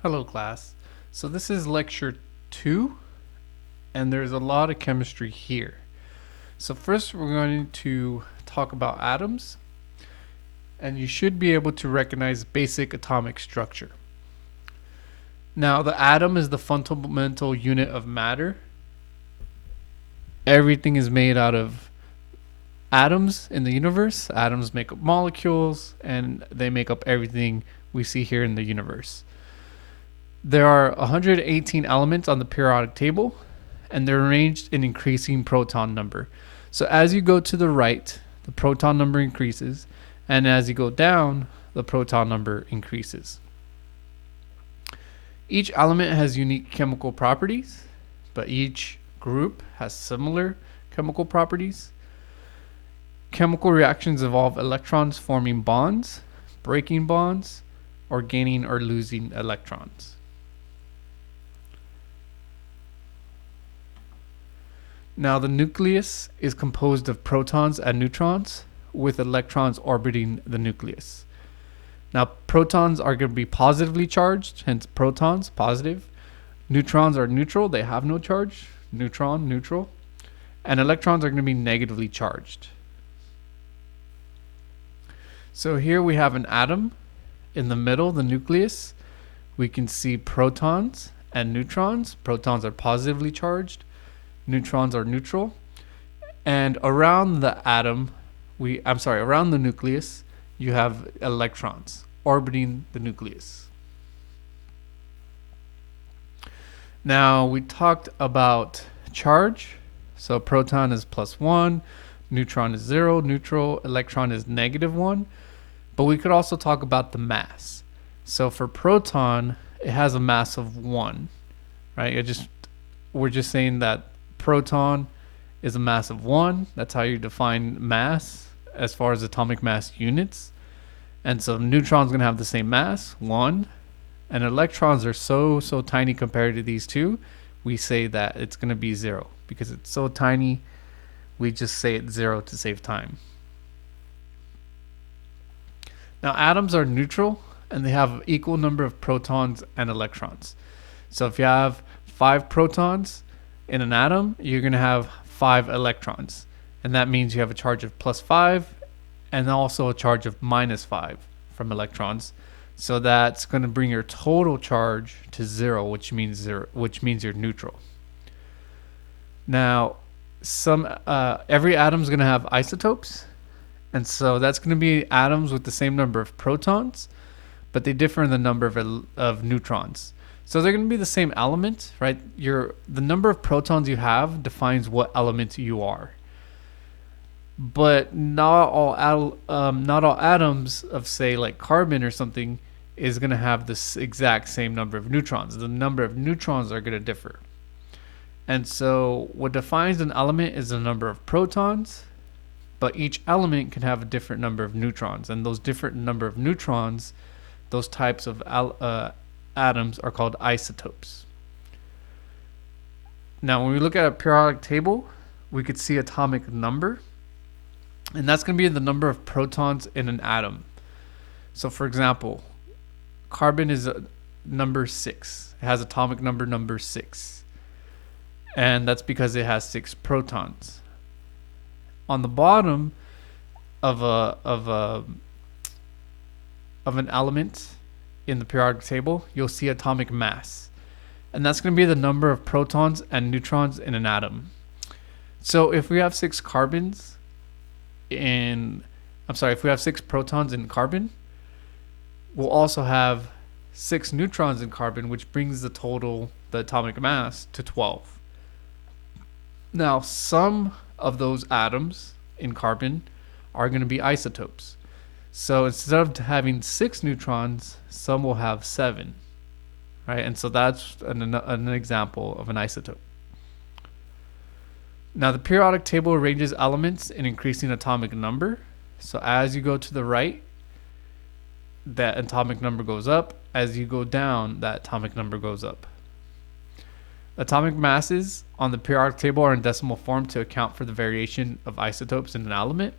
Hello, class. So, this is lecture 2, and there's a lot of chemistry here. So, first, we're going to talk about atoms, and you should be able to recognize basic atomic structure. Now, the atom is the fundamental unit of matter. Everything is made out of atoms in the universe. Atoms make up molecules, and they make up everything we see here in the universe. There are 118 elements on the periodic table, and they're arranged in increasing proton number. So as you go to the right, the proton number increases, and as you go down, the proton number increases. Each element has unique chemical properties, but each group has similar chemical properties. Chemical reactions involve electrons forming bonds, breaking bonds, or gaining or losing electrons. Now, the nucleus is composed of protons and neutrons, with electrons orbiting the nucleus. Now, protons are going to be positively charged, hence protons, positive. Neutrons are neutral, they have no charge, neutron, neutral. And electrons are going to be negatively charged. So here we have an atom. In the middle, the nucleus, we can see protons and neutrons. Protons are positively charged, neutrons are neutral. And around the atom, around the nucleus, you have electrons orbiting the nucleus. Now, we talked about charge. So proton is +1, neutron is 0, neutral, electron is -1. But we could also talk about the mass. So for proton, it has a mass of 1, right? We're just saying that proton is a mass of 1. That's how you define mass as far as atomic mass units. And so neutron's going to have the same mass, 1. And electrons are so tiny compared to these two, we say that it's going to be 0. Because it's so tiny, we just say it's 0 to save time. Now, atoms are neutral, and they have an equal number of protons and electrons. So if you have 5 protons in an atom, you're going to have 5 electrons. And that means you have a charge of +5 and also a charge of -5 from electrons. So that's going to bring your total charge to 0, which means you're neutral. Now, every atom is going to have isotopes, and so that's going to be atoms with the same number of protons, but they differ in the number of neutrons. So they're going to be the same element, right? The number of protons you have defines what element you are. But not all atoms of, say, like carbon or something is going to have this exact same number of neutrons. The number of neutrons are going to differ. And so what defines an element is the number of protons, but each element can have a different number of neutrons. And those different number of neutrons, those types of atoms are called isotopes. Now, when we look at a periodic table, we could see atomic number, and that's going to be the number of protons in an atom. So, for example, carbon is number 6. It has atomic number 6. And that's because it has 6 protons. On the bottom of an element in the periodic table, you'll see atomic mass. And that's going to be the number of protons and neutrons in an atom. So if we have 6 protons in carbon, we'll also have 6 neutrons in carbon, which brings the atomic mass to 12. Now, some of those atoms in carbon are going to be isotopes. So instead of having 6 neutrons, some will have 7, right? And so that's an example of an isotope. Now, the periodic table arranges elements in increasing atomic number. So as you go to the right, that atomic number goes up. As you go down, that atomic number goes up. Atomic masses on the periodic table are in decimal form to account for the variation of isotopes in an element.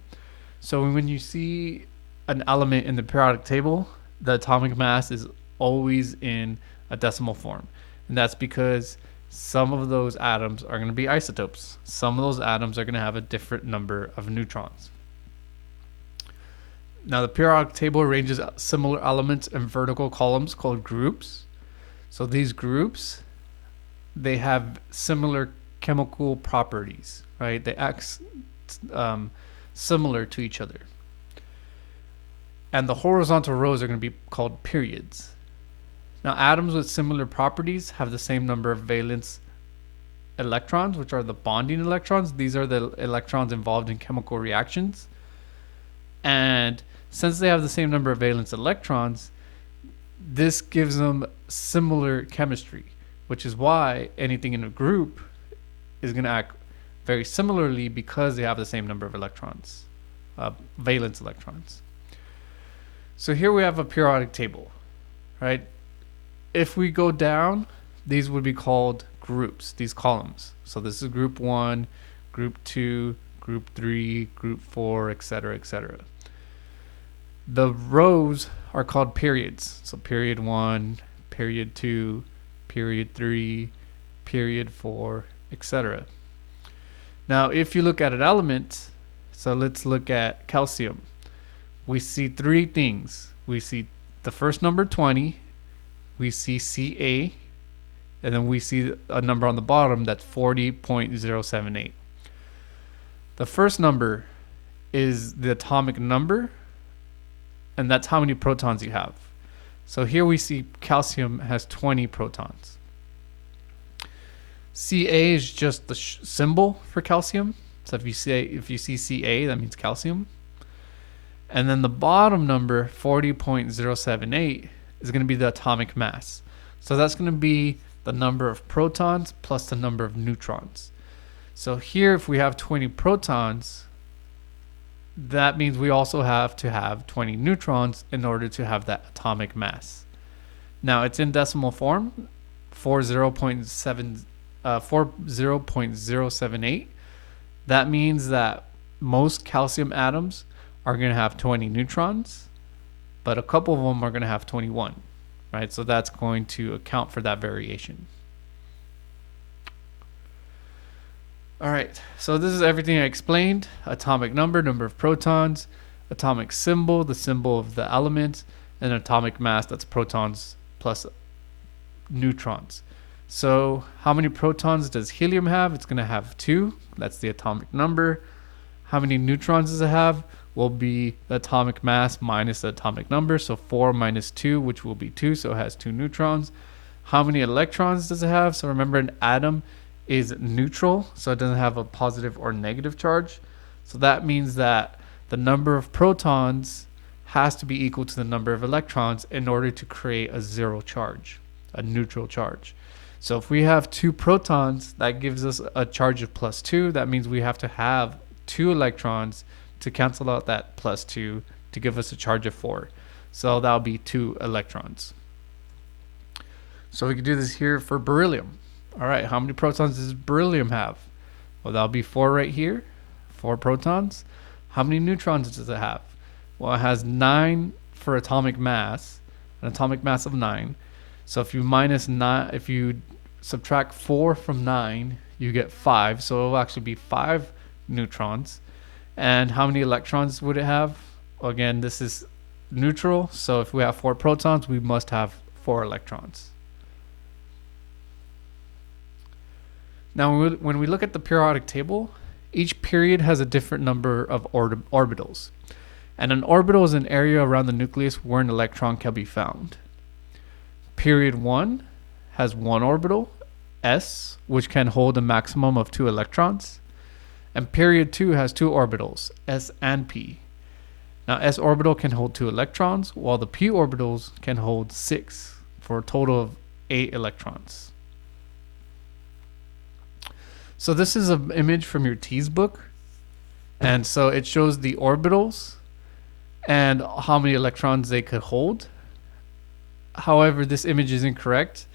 So when you see an element in the periodic table, the atomic mass is always in a decimal form. And that's because some of those atoms are going to be isotopes. Some of those atoms are going to have a different number of neutrons. Now, the periodic table arranges similar elements in vertical columns called groups. So these groups, they have similar chemical properties, right? They act similar to each other. And the horizontal rows are going to be called periods. Now, atoms with similar properties have the same number of valence electrons, which are the bonding electrons. These are the electrons involved in chemical reactions. And since they have the same number of valence electrons, this gives them similar chemistry, which is why anything in a group is going to act very similarly because they have the same number of electrons, valence electrons. So here we have a periodic table, right? If we go down, these would be called groups, these columns. So this is group 1, group 2, group 3, group 4, etc., etc. The rows are called periods. So period 1, period 2, period 3, period 4, etc. Now, if you look at an element, so let's look at calcium. We see three things. We see the first number 20, we see Ca, and then we see a number on the bottom that's 40.078. The first number is the atomic number, and that's how many protons you have. So here we see calcium has 20 protons. Ca is just the symbol for calcium. So if you see Ca, that means calcium. And then the bottom number, 40.078, is going to be the atomic mass. So that's going to be the number of protons plus the number of neutrons. So here, if we have 20 protons, that means we also have to have 20 neutrons in order to have that atomic mass. Now, it's in decimal form, 40.078. That means that most calcium atoms are going to have 20 neutrons, but a couple of them are going to have 21, right? So that's going to account for that variation. All right, so this is everything I explained. Atomic number, number of protons, atomic symbol, the symbol of the element, and atomic mass, that's protons plus neutrons. So how many protons does helium have? It's going to have 2. That's the atomic number. How many neutrons does it have? Will be the atomic mass minus the atomic number. So 4 minus 2, which will be 2. So it has 2 neutrons. How many electrons does it have? So remember, an atom is neutral, so it doesn't have a positive or negative charge. So that means that the number of protons has to be equal to the number of electrons in order to create a zero charge, a neutral charge. So if we have 2 protons, that gives us a charge of +2. That means we have to have 2 electrons to cancel out that +2 to give us a charge of 4. So that'll be 2 electrons. So we can do this here for beryllium. All right, how many protons does beryllium have? Well, that'll be 4 right here, 4 protons. How many neutrons does it have? Well, it has 9 for atomic mass, an atomic mass of 9. So if you subtract 4 from 9, you get 5. So it will actually be 5 neutrons. And how many electrons would it have? Well, again, this is neutral. So if we have 4 protons, we must have 4 electrons. Now, when we look at the periodic table, each period has a different number of orbitals. And an orbital is an area around the nucleus where an electron can be found. Period 1 has 1 orbital, S, which can hold a maximum of 2 electrons. And period 2 has 2 orbitals, S and P. Now, S orbital can hold 2 electrons, while the P orbitals can hold 6, for a total of 8 electrons. So this is an image from your TEAS book. And so it shows the orbitals and how many electrons they could hold. However, this image is incorrect.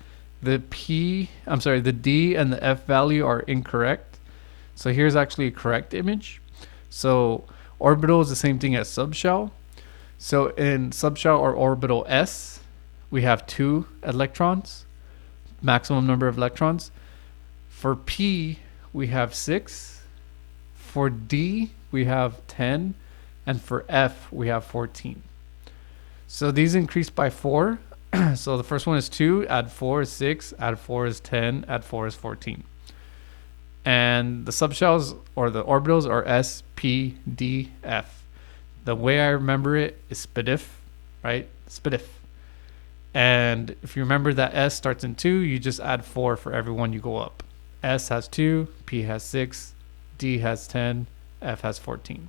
The D and the F value are incorrect. So here's actually a correct image. So orbital is the same thing as subshell. So in subshell or orbital S, we have 2 electrons, maximum number of electrons. For P, we have 6. For D, we have 10. And for F, we have 14. So these increase by 4. So the first one is 2, add 4 is 6, add 4 is 10, add 4 is 14. And the subshells or the orbitals are S, P, D, F. The way I remember it is SPDIF, right? SPDIF. And if you remember that S starts in 2, you just add 4 for every one you go up. S has 2, P has 6, D has 10, F has 14.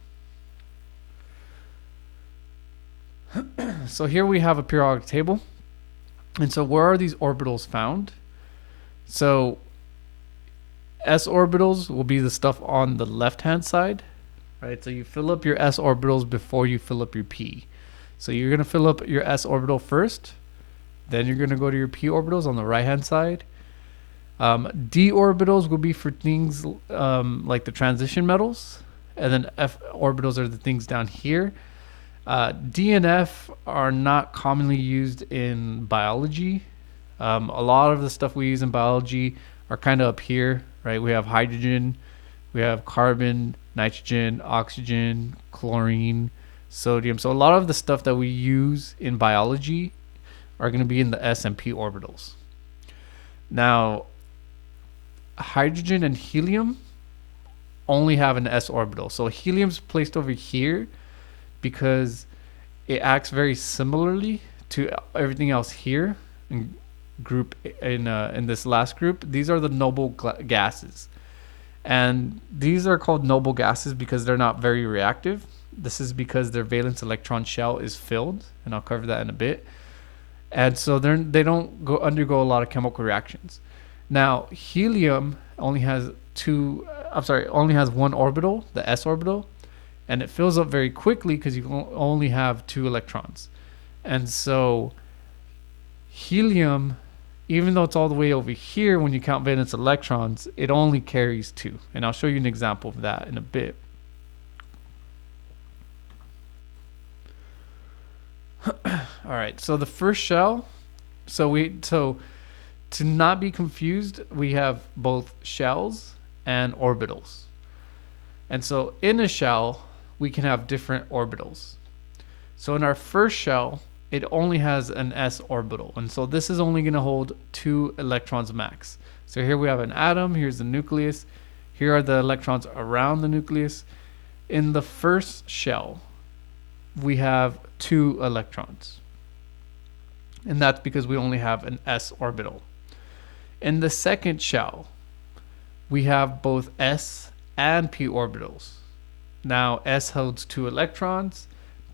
So here we have a periodic table. And so where are these orbitals found? So S orbitals will be the stuff on the left-hand side, right? So you fill up your S orbitals before you fill up your P. So you're going to fill up your S orbital first, then you're going to go to your P orbitals on the right-hand side. D orbitals will be for things like the transition metals, and then F orbitals are the things down here. D and F are not commonly used in biology. A lot of the stuff we use in biology are kind of up here, right? We have hydrogen, we have carbon, nitrogen, oxygen, chlorine, sodium. So a lot of the stuff that we use in biology are going to be in the S and P orbitals. Now, hydrogen and helium only have an S orbital. So helium's placed over here because it acts very similarly to everything else here in group in this last group. These are the noble gases, and these are called noble gases because they're not very reactive. This is because their valence electron shell is filled, and I'll cover that in a bit. And so they don't undergo a lot of chemical reactions. Now, helium only has one orbital, the S orbital, and it fills up very quickly because you only have 2 electrons. And so helium, even though it's all the way over here when you count valence electrons, it only carries 2. And I'll show you an example of that in a bit. All right, so the first shell, so to not be confused, we have both shells and orbitals. And so in a shell, we can have different orbitals. So in our first shell, it only has an S orbital. And so this is only going to hold 2 electrons max. So here we have an atom, here's the nucleus, here are the electrons around the nucleus. In the first shell, we have 2 electrons. And that's because we only have an S orbital. In the second shell, we have both S and P orbitals. Now S holds 2 electrons,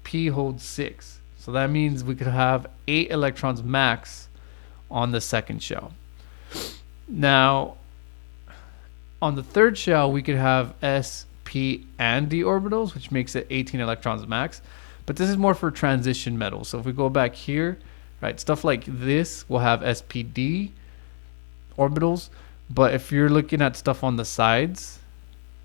P holds 6. So that means we could have 8 electrons max on the second shell. Now, on the third shell, we could have S, P, and D orbitals, which makes it 18 electrons max. But this is more for transition metals. So if we go back here, right, stuff like this will have SPD orbitals. But if you're looking at stuff on the sides,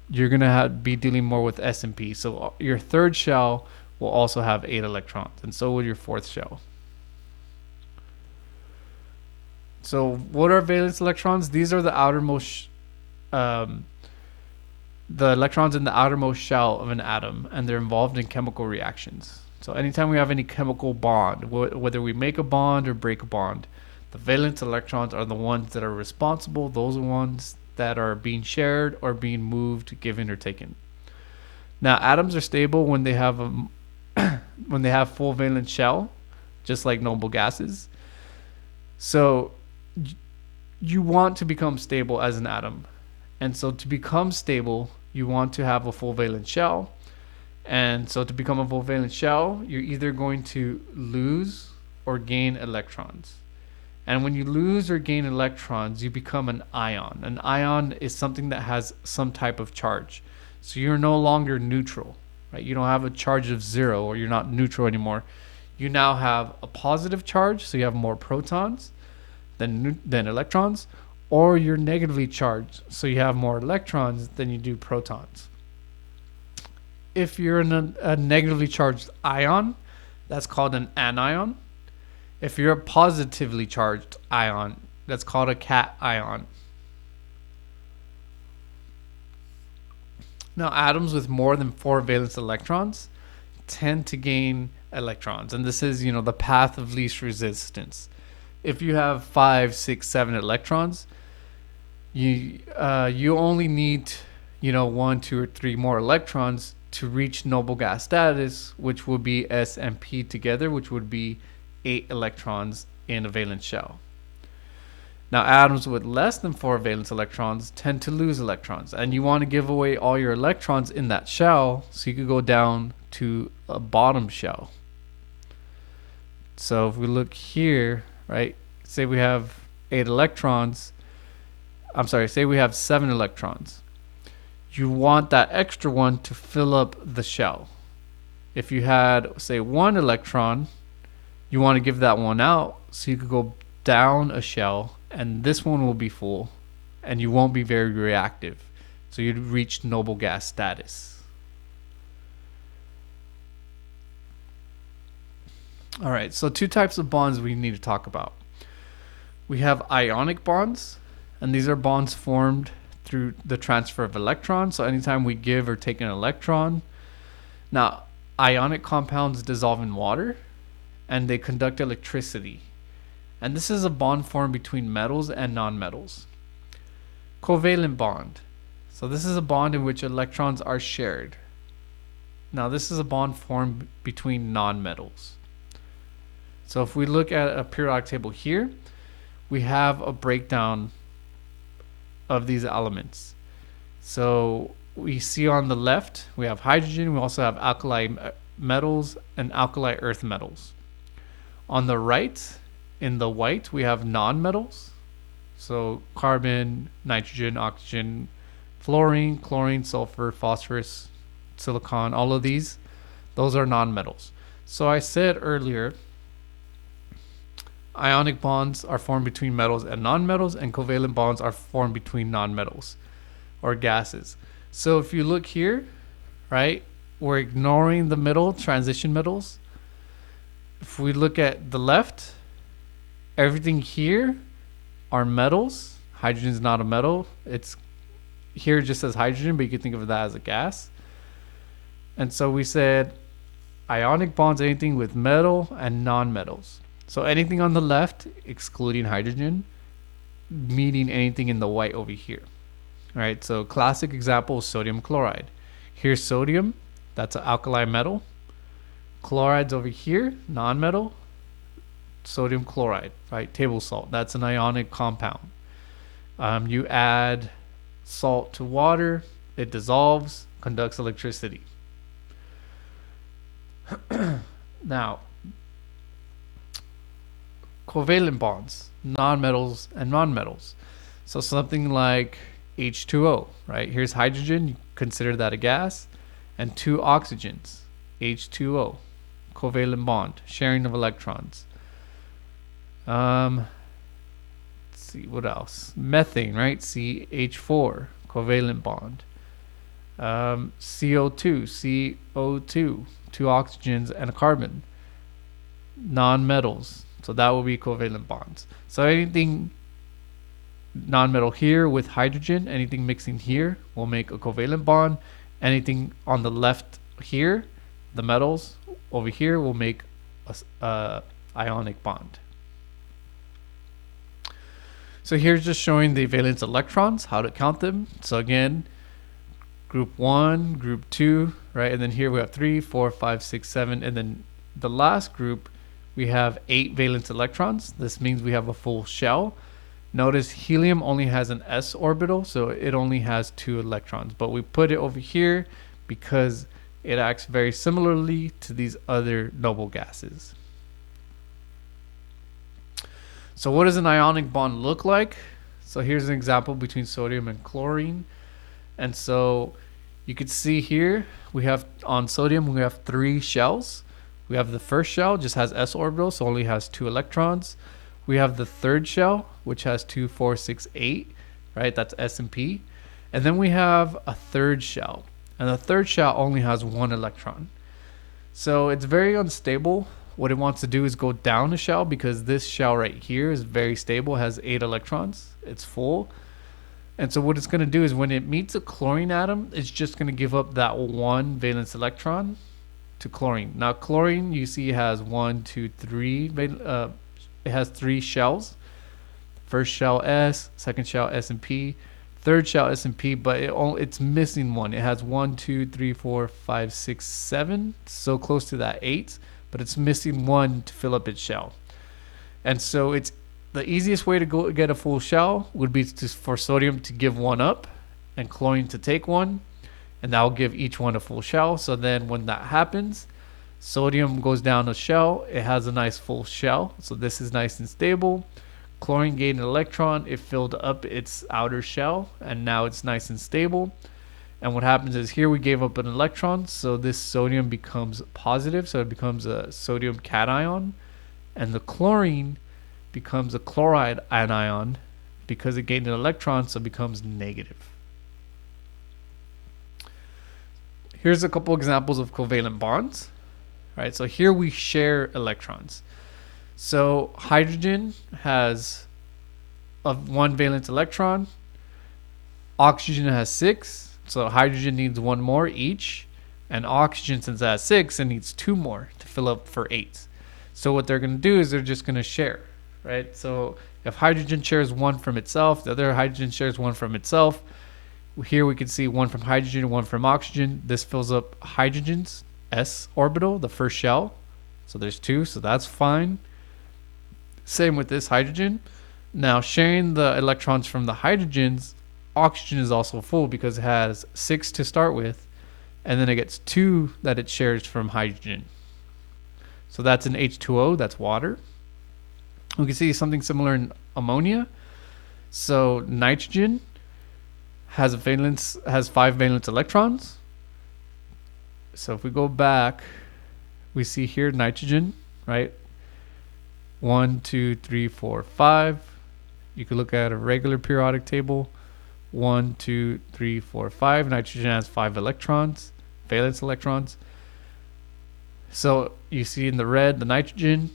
you're going to be dealing more with S and P. So your third shell will also have 8 electrons, and so will your fourth shell. So what are valence electrons? These are the outermost, the electrons in the outermost shell of an atom, and they're involved in chemical reactions. So anytime we have any chemical bond, whether we make a bond or break a bond, the valence electrons are the ones that are responsible. Those are ones that are being shared or being moved, given, or taken. Now, atoms are stable when they have when they have full valence shell, just like noble gases. So you want to become stable as an atom. And so to become stable, you want to have a full valence shell. And so to become a full valence shell, you're either going to lose or gain electrons. And when you lose or gain electrons, you become an ion. An ion is something that has some type of charge. So you're no longer neutral, right? You don't have a charge of 0, or you're not neutral anymore. You now have a positive charge, so you have more protons than electrons, or you're negatively charged, so you have more electrons than you do protons. If you're in a negatively charged ion, that's called an anion. If you're a positively charged ion, that's called a cation. Now, atoms with more than 4 valence electrons tend to gain electrons, and this is, the path of least resistance. If you have 5, 6, 7 electrons, you only need, 1, 2, or 3 more electrons to reach noble gas status, which would be S and P together, which would be 8 electrons in a valence shell. Now, atoms with less than 4 valence electrons tend to lose electrons, and you want to give away all your electrons in that shell so you could go down to a bottom shell. So if we look here, right, say we have 8 electrons, say we have 7 electrons. You want that extra one to fill up the shell. If you had, say, 1 electron, you want to give that one out so you could go down a shell, and this one will be full, and you won't be very reactive. So you'd reach noble gas status. All right, so 2 types of bonds we need to talk about. We have ionic bonds, and these are bonds formed through the transfer of electrons. So anytime we give or take an electron. Now, ionic compounds dissolve in water, and they conduct electricity. And this is a bond formed between metals and nonmetals. Covalent bond. So this is a bond in which electrons are shared. Now, this is a bond formed between nonmetals. So if we look at a periodic table here, we have a breakdown of these elements. So we see on the left, we have hydrogen. We also have alkali metals and alkali earth metals. On the right, in the white, we have nonmetals. So carbon, nitrogen, oxygen, fluorine, chlorine, sulfur, phosphorus, silicon, all of these, those are nonmetals. So I said earlier, ionic bonds are formed between metals and nonmetals, and covalent bonds are formed between nonmetals or gases. So if you look here, right, we're ignoring the middle, transition metals. If we look at the left, everything here are metals. Hydrogen is not a metal. It's here just as hydrogen, but you can think of that as a gas. And so we said ionic bonds, anything with metal and non-metals. So anything on the left, excluding hydrogen, meaning anything in the white over here. All right, so classic example is sodium chloride. Here's sodium, that's an alkali metal. Chloride's over here, non-metal. Sodium chloride, right? Table salt, that's an ionic compound. You add salt to water, it dissolves, conducts electricity. Now, covalent bonds, nonmetals and nonmetals. So something like H2O, right? Here's hydrogen, you consider that a gas, and 2 oxygens, H2O, covalent bond, sharing of electrons. Let's see, what else? Methane, right? CH4, covalent bond. CO2, 2 oxygens and a carbon. Non-metals, so that will be covalent bonds. So anything non-metal here with hydrogen, anything mixing here will make a covalent bond. Anything on the left here, the metals over here, will make a ionic bond. So here's just showing the valence electrons, how to count them. So again, group 1, group 2, right? And then here we have 3, 4, 5, 6, 7. And then the last group, we have 8 valence electrons. This means we have a full shell. Notice helium only has an s orbital, so it only has 2 electrons. But we put it over here because it acts very similarly to these other noble gases. So what does an ionic bond look like? So here's an example between sodium and chlorine. And so you could see here, we have on sodium, we have 3 shells. We have the first shell, just has s orbital, so only has 2 electrons. We have the third shell, which has 2, 4, 6, 8, right? That's S and P. And then we have a third shell, and the third shell only has 1 electron. So it's very unstable what it wants to do is go down a shell, because this shell right here is very stable, has 8 electrons. It's full. And so what it's going to do is when it meets a chlorine atom, it's just going to give up that one valence electron to chlorine. Now chlorine, you see, has one, two, three. It has 3 shells. First shell S, second shell S and P, third shell S and P, but it's missing one. It has 1, 2, 3, 4, 5, 6, 7, so close to that 8, but it's missing one to fill up its shell. And so it's the easiest way to go get a full shell would be for sodium to give one up and chlorine to take one, and that will give each one a full shell. So then when that happens, sodium goes down a shell, it has a nice full shell, so this is nice and stable. Chlorine gained an electron, it filled up its outer shell, and now it's nice and stable. And what happens is here we gave up an electron, so this sodium becomes positive, so it becomes a sodium cation, and the chlorine becomes a chloride anion because it gained an electron, so it becomes negative. Here's a couple examples of covalent bonds. Right, so here we share electrons. So hydrogen has a 1 valence electron. Oxygen has 6, so hydrogen needs 1 more each, and oxygen, since it has 6, it needs 2 more to fill up for 8. So what they're going to do is they're just going to share, right? So if hydrogen shares 1 from itself, the other hydrogen shares 1 from itself. Here we can see 1 from hydrogen, 1 from oxygen. This fills up hydrogen's S orbital, the first shell. So there's 2, so that's fine. Same with this hydrogen. Now sharing the electrons from the hydrogens, oxygen is also full because it has 6 to start with, and then it gets 2 that it shares from hydrogen. So that's an H2O, that's water. We can see something similar in ammonia. So nitrogen has 5 valence electrons. So if we go back, we see here nitrogen, right? 1, 2, 3, 4, 5. You could look at a regular periodic table. 1, 2, 3, 4, 5. Nitrogen has 5 electrons, valence electrons. So you see in the red, the nitrogen.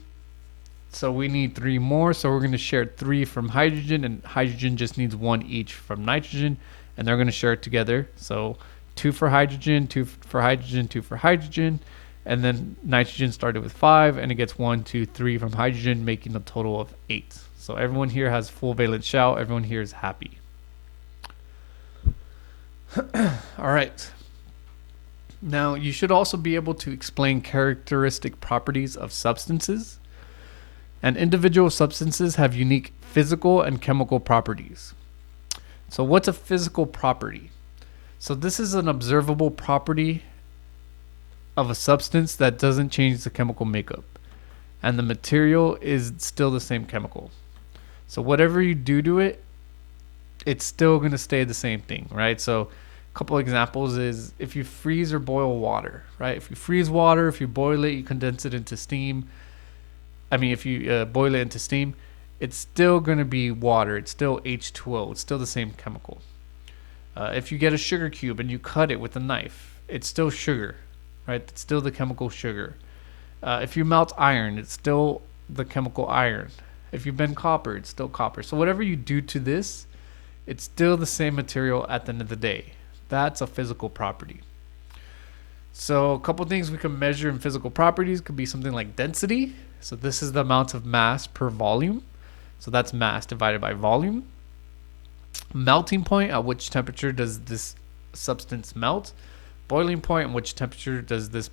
So we need 3 more. So we're going to share 3 from hydrogen, and hydrogen just needs 1 each from nitrogen, and they're going to share it together. So 2 for hydrogen, 2 for hydrogen, 2 for hydrogen. And then nitrogen started with 5, and it gets 1, 2, 3 from hydrogen, making a total of 8. So everyone here has full valence shell. Everyone here is happy. All right. Now, you should also be able to explain characteristic properties of substances. And individual substances have unique physical and chemical properties. So what's a physical property? So this is an observable property of a substance that doesn't change the chemical makeup, and the material is still the same chemical. So whatever you do to it, it's still going to stay the same thing, right? So a couple examples is if you freeze or boil water, right? If you freeze water, if you boil it, you condense it into steam. If you boil it into steam, it's still going to be water. It's still H2O. It's still the same chemical. If you get a sugar cube and you cut it with a knife, it's still sugar, right? It's still the chemical sugar. If you melt iron, it's still the chemical iron. If you bend copper, it's still copper. So whatever you do to this, it's still the same material at the end of the day. That's a physical property. So a couple things we can measure in physical properties could be something like density. So this is the amount of mass per volume. So that's mass divided by volume. Melting point, at which temperature does this substance melt? Boiling point, at which temperature does this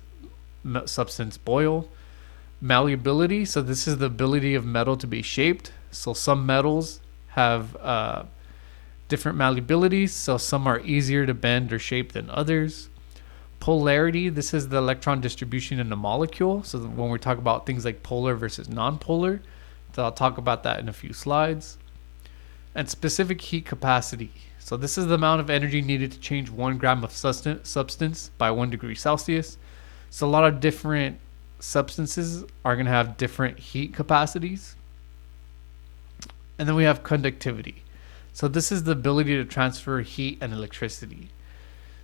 substance boil? Malleability, so this is the ability of metal to be shaped. So some metals have different malleabilities, so some are easier to bend or shape than others. Polarity, this is the electron distribution in a molecule. So when we talk about things like polar versus non-polar, so I'll talk about that in a few slides. And specific heat capacity. So this is the amount of energy needed to change 1 gram of substance by 1 degree Celsius. So a lot of different substances are going to have different heat capacities. And then we have conductivity. So this is the ability to transfer heat and electricity.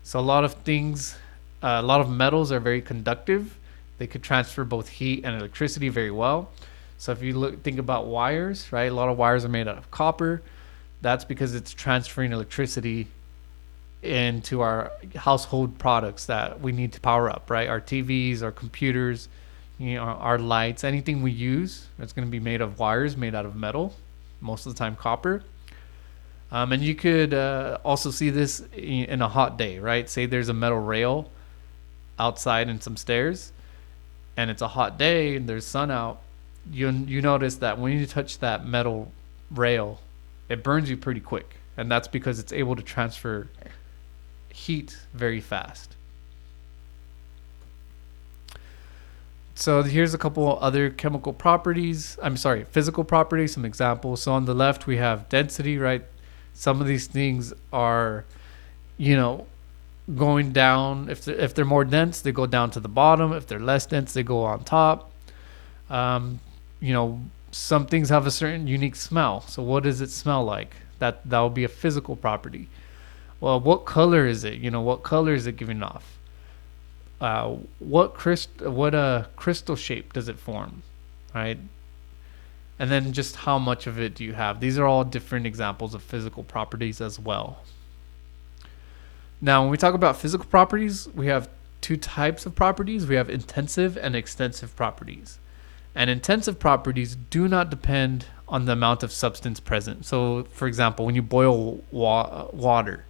So a lot of metals are very conductive, They could transfer both heat and electricity very well. So if you think about wires, right? A lot of wires are made out of copper. That's because it's transferring electricity into our household products that we need to power up, right? Our TVs, our computers, our lights, anything we use, it's going to be made of wires made out of metal, most of the time copper. And you could also see this in a hot day, right? Say there's a metal rail outside and some stairs, and it's a hot day and there's sun out. You notice that when you touch that metal rail, it burns you pretty quick, and that's because it's able to transfer heat very fast. So here's a couple other chemical properties. I'm sorry, physical properties, some examples. So on the left we have density, right? Some of these things are, you know, going down. If they're more dense, they go down to the bottom. If they're less dense, they go on top. Um, you know, some things have a certain unique smell. So what does it smell like? That will be a physical property. Well, what color is it? You know, what color is it giving off? What crystal shape does it form, right? And then just how much of it do you have? These are all different examples of physical properties as well. Now, when we talk about physical properties, we have two types of properties. We have intensive and extensive properties. And intensive properties do not depend on the amount of substance present. So, for example, when you boil water,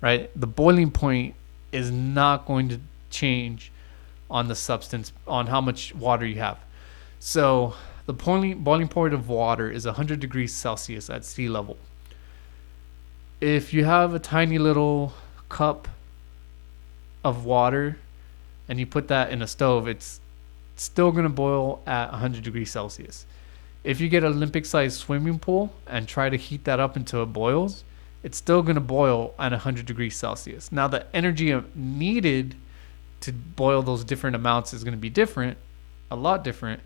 right, the boiling point is not going to change on the substance, on how much water you have. So, the boiling point of water is 100 degrees Celsius at sea level. If you have a tiny little cup of water and you put that in a stove, it's still going to boil at 100 degrees Celsius. If you get an Olympic sized swimming pool and try to heat that up until it boils, it's still going to boil at 100 degrees Celsius. Now, the energy needed to boil those different amounts is going to be different, a lot different,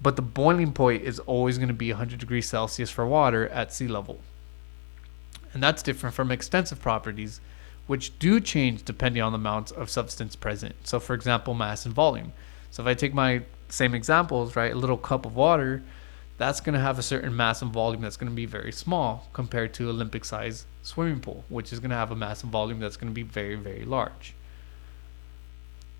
but the boiling point is always going to be 100 degrees Celsius for water at sea level. And that's different from extensive properties, which do change depending on the amount of substance present. So, for example, mass and volume. So if I take my same examples, right, a little cup of water, that's going to have a certain mass and volume that's going to be very small compared to Olympic size swimming pool, which is going to have a mass and volume that's going to be very, very large.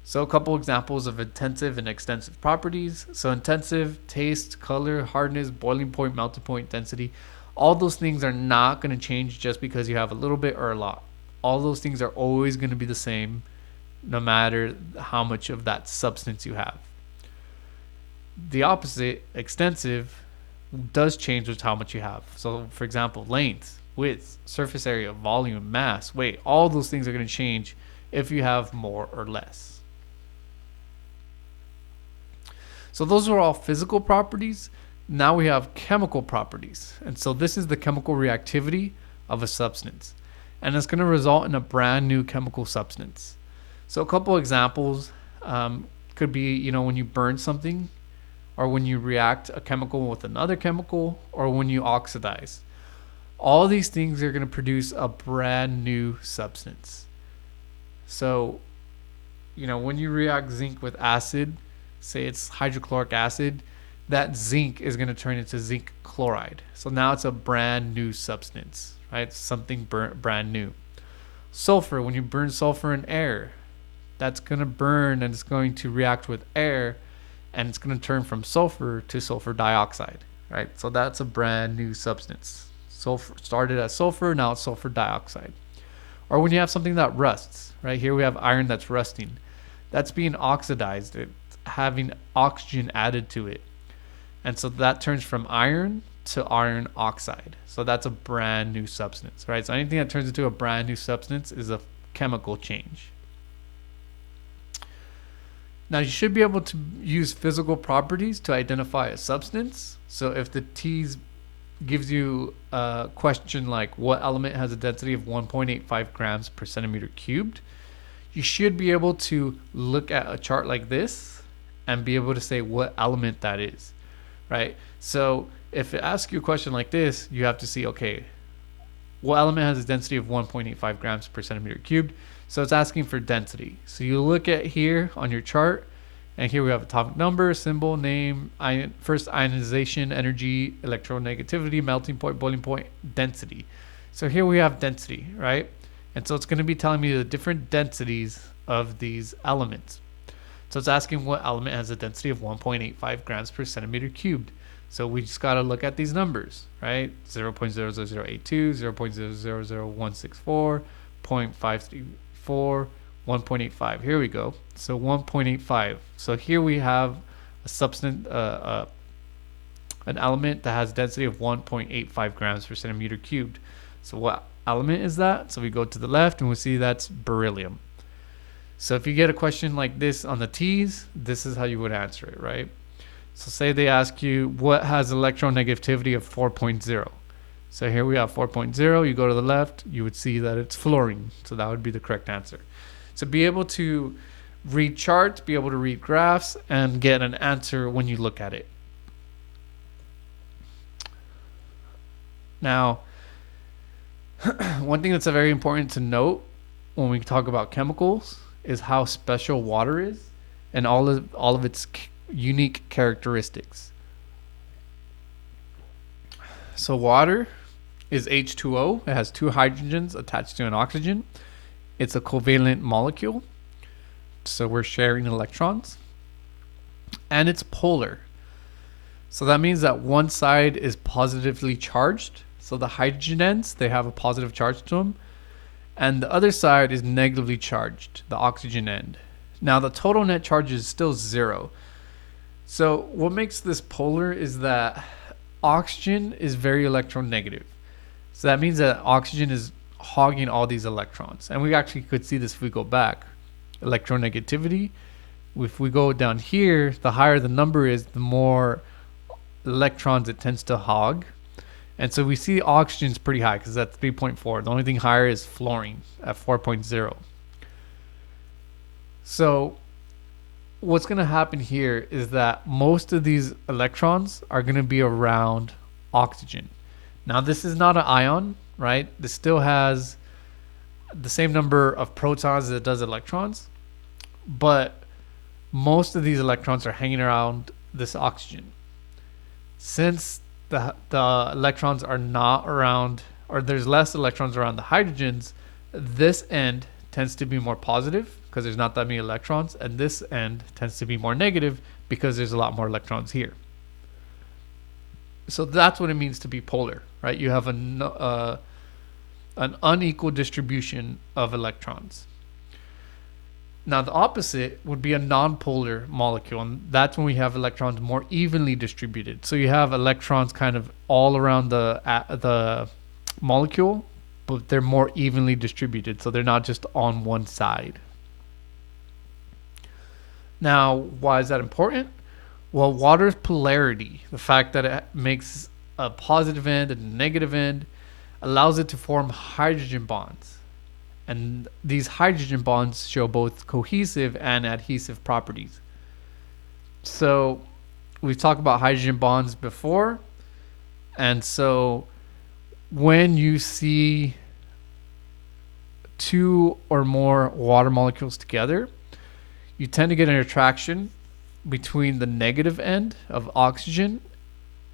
So a couple examples of intensive and extensive properties. So intensive, taste, color, hardness, boiling point, melting point, density. All those things are not going to change just because you have a little bit or a lot. All those things are always going to be the same no matter how much of that substance you have. The opposite, extensive, does change with how much you have. So, for example, length, width, surface area, volume, mass, weight, all those things are going to change if you have more or less. So those are all physical properties. Now we have chemical properties. And so this is the chemical reactivity of a substance. And it's going to result in a brand new chemical substance. So a couple examples could be, when you burn something, or when you react a chemical with another chemical, or when you oxidize. All these things are going to produce a brand new substance. So, when you react zinc with acid, say it's hydrochloric acid, that zinc is going to turn into zinc chloride. So now it's a brand new substance, right? Something brand new. Sulfur, when you burn sulfur in air, that's going to burn and it's going to react with air, and it's going to turn from sulfur to sulfur dioxide, right? So that's a brand new substance. Sulfur started as sulfur, now it's sulfur dioxide. Or when you have something that rusts, right? Here we have iron that's rusting. That's being oxidized. It's having oxygen added to it. And so that turns from iron to iron oxide. So that's a brand new substance, right? So anything that turns into a brand new substance is a chemical change. Now, you should be able to use physical properties to identify a substance. So if the TEAS gives you a question like what element has a density of 1.85 grams per centimeter cubed, you should be able to look at a chart like this and be able to say what element that is, right? So if it asks you a question like this, you have to see, okay, what element has a density of 1.85 grams per centimeter cubed? So it's asking for density. So you look at here on your chart And here we have atomic number, symbol, name, first ionization, energy, electronegativity, melting point, boiling point, density. So here we have density, right? And so it's going to be telling me the different densities of these elements. So it's asking what element has a density of 1.85 grams per centimeter cubed. So we just got to look at these numbers, right? 0.00082, 0.000164, 0.534, 1.85. Here we go. So 1.85. So here we have a substance, an element that has density of 1.85 grams per centimeter cubed. So what element is that? So we go to the left and we see that's beryllium. So if you get a question like this on the T's, this is how you would answer it, right? So say they ask you what has electronegativity of 4.0. So here we have 4.0. You go to the left, you would see that it's fluorine. So that would be the correct answer. So be able to read charts, be able to read graphs, and get an answer when you look at it. Now, one thing that's very important to note when we talk about chemicals is how special water is and all of its unique characteristics. So water is H2O. It has two hydrogens attached to an oxygen. It's a covalent molecule. So we're sharing electrons. And it's polar. So that means that one side is positively charged. So the hydrogen ends, they have a positive charge to them. And the other side is negatively charged, the oxygen end. Now the total net charge is still 0. So what makes this polar is that oxygen is very electronegative. So that means that oxygen is hogging all these electrons. And we actually could see this if we go back. Electronegativity. If we go down here, the higher the number is, the more electrons it tends to hog. And so we see oxygen is pretty high because that's 3.4. The only thing higher is fluorine at 4.0. So what's going to happen here is that most of these electrons are going to be around oxygen. Now this is not an ion, right? This still has the same number of protons as it does electrons, but most of these electrons are hanging around this oxygen. Since the electrons are not around, or there's less electrons around the hydrogens, this end tends to be more positive because there's not that many electrons, and this end tends to be more negative because there's a lot more electrons here. So that's what it means to be polar, right? You have an unequal distribution of electrons. Now the opposite would be a nonpolar molecule, and that's when we have electrons more evenly distributed. So you have electrons kind of all around the molecule, but they're more evenly distributed, so they're not just on one side. Now, why is that important? Well, water's polarity, the fact that it makes a positive end and a negative end, allows it to form hydrogen bonds. And these hydrogen bonds show both cohesive and adhesive properties. So we've talked about hydrogen bonds before. And so when you see two or more water molecules together, you tend to get an attraction between the negative end of oxygen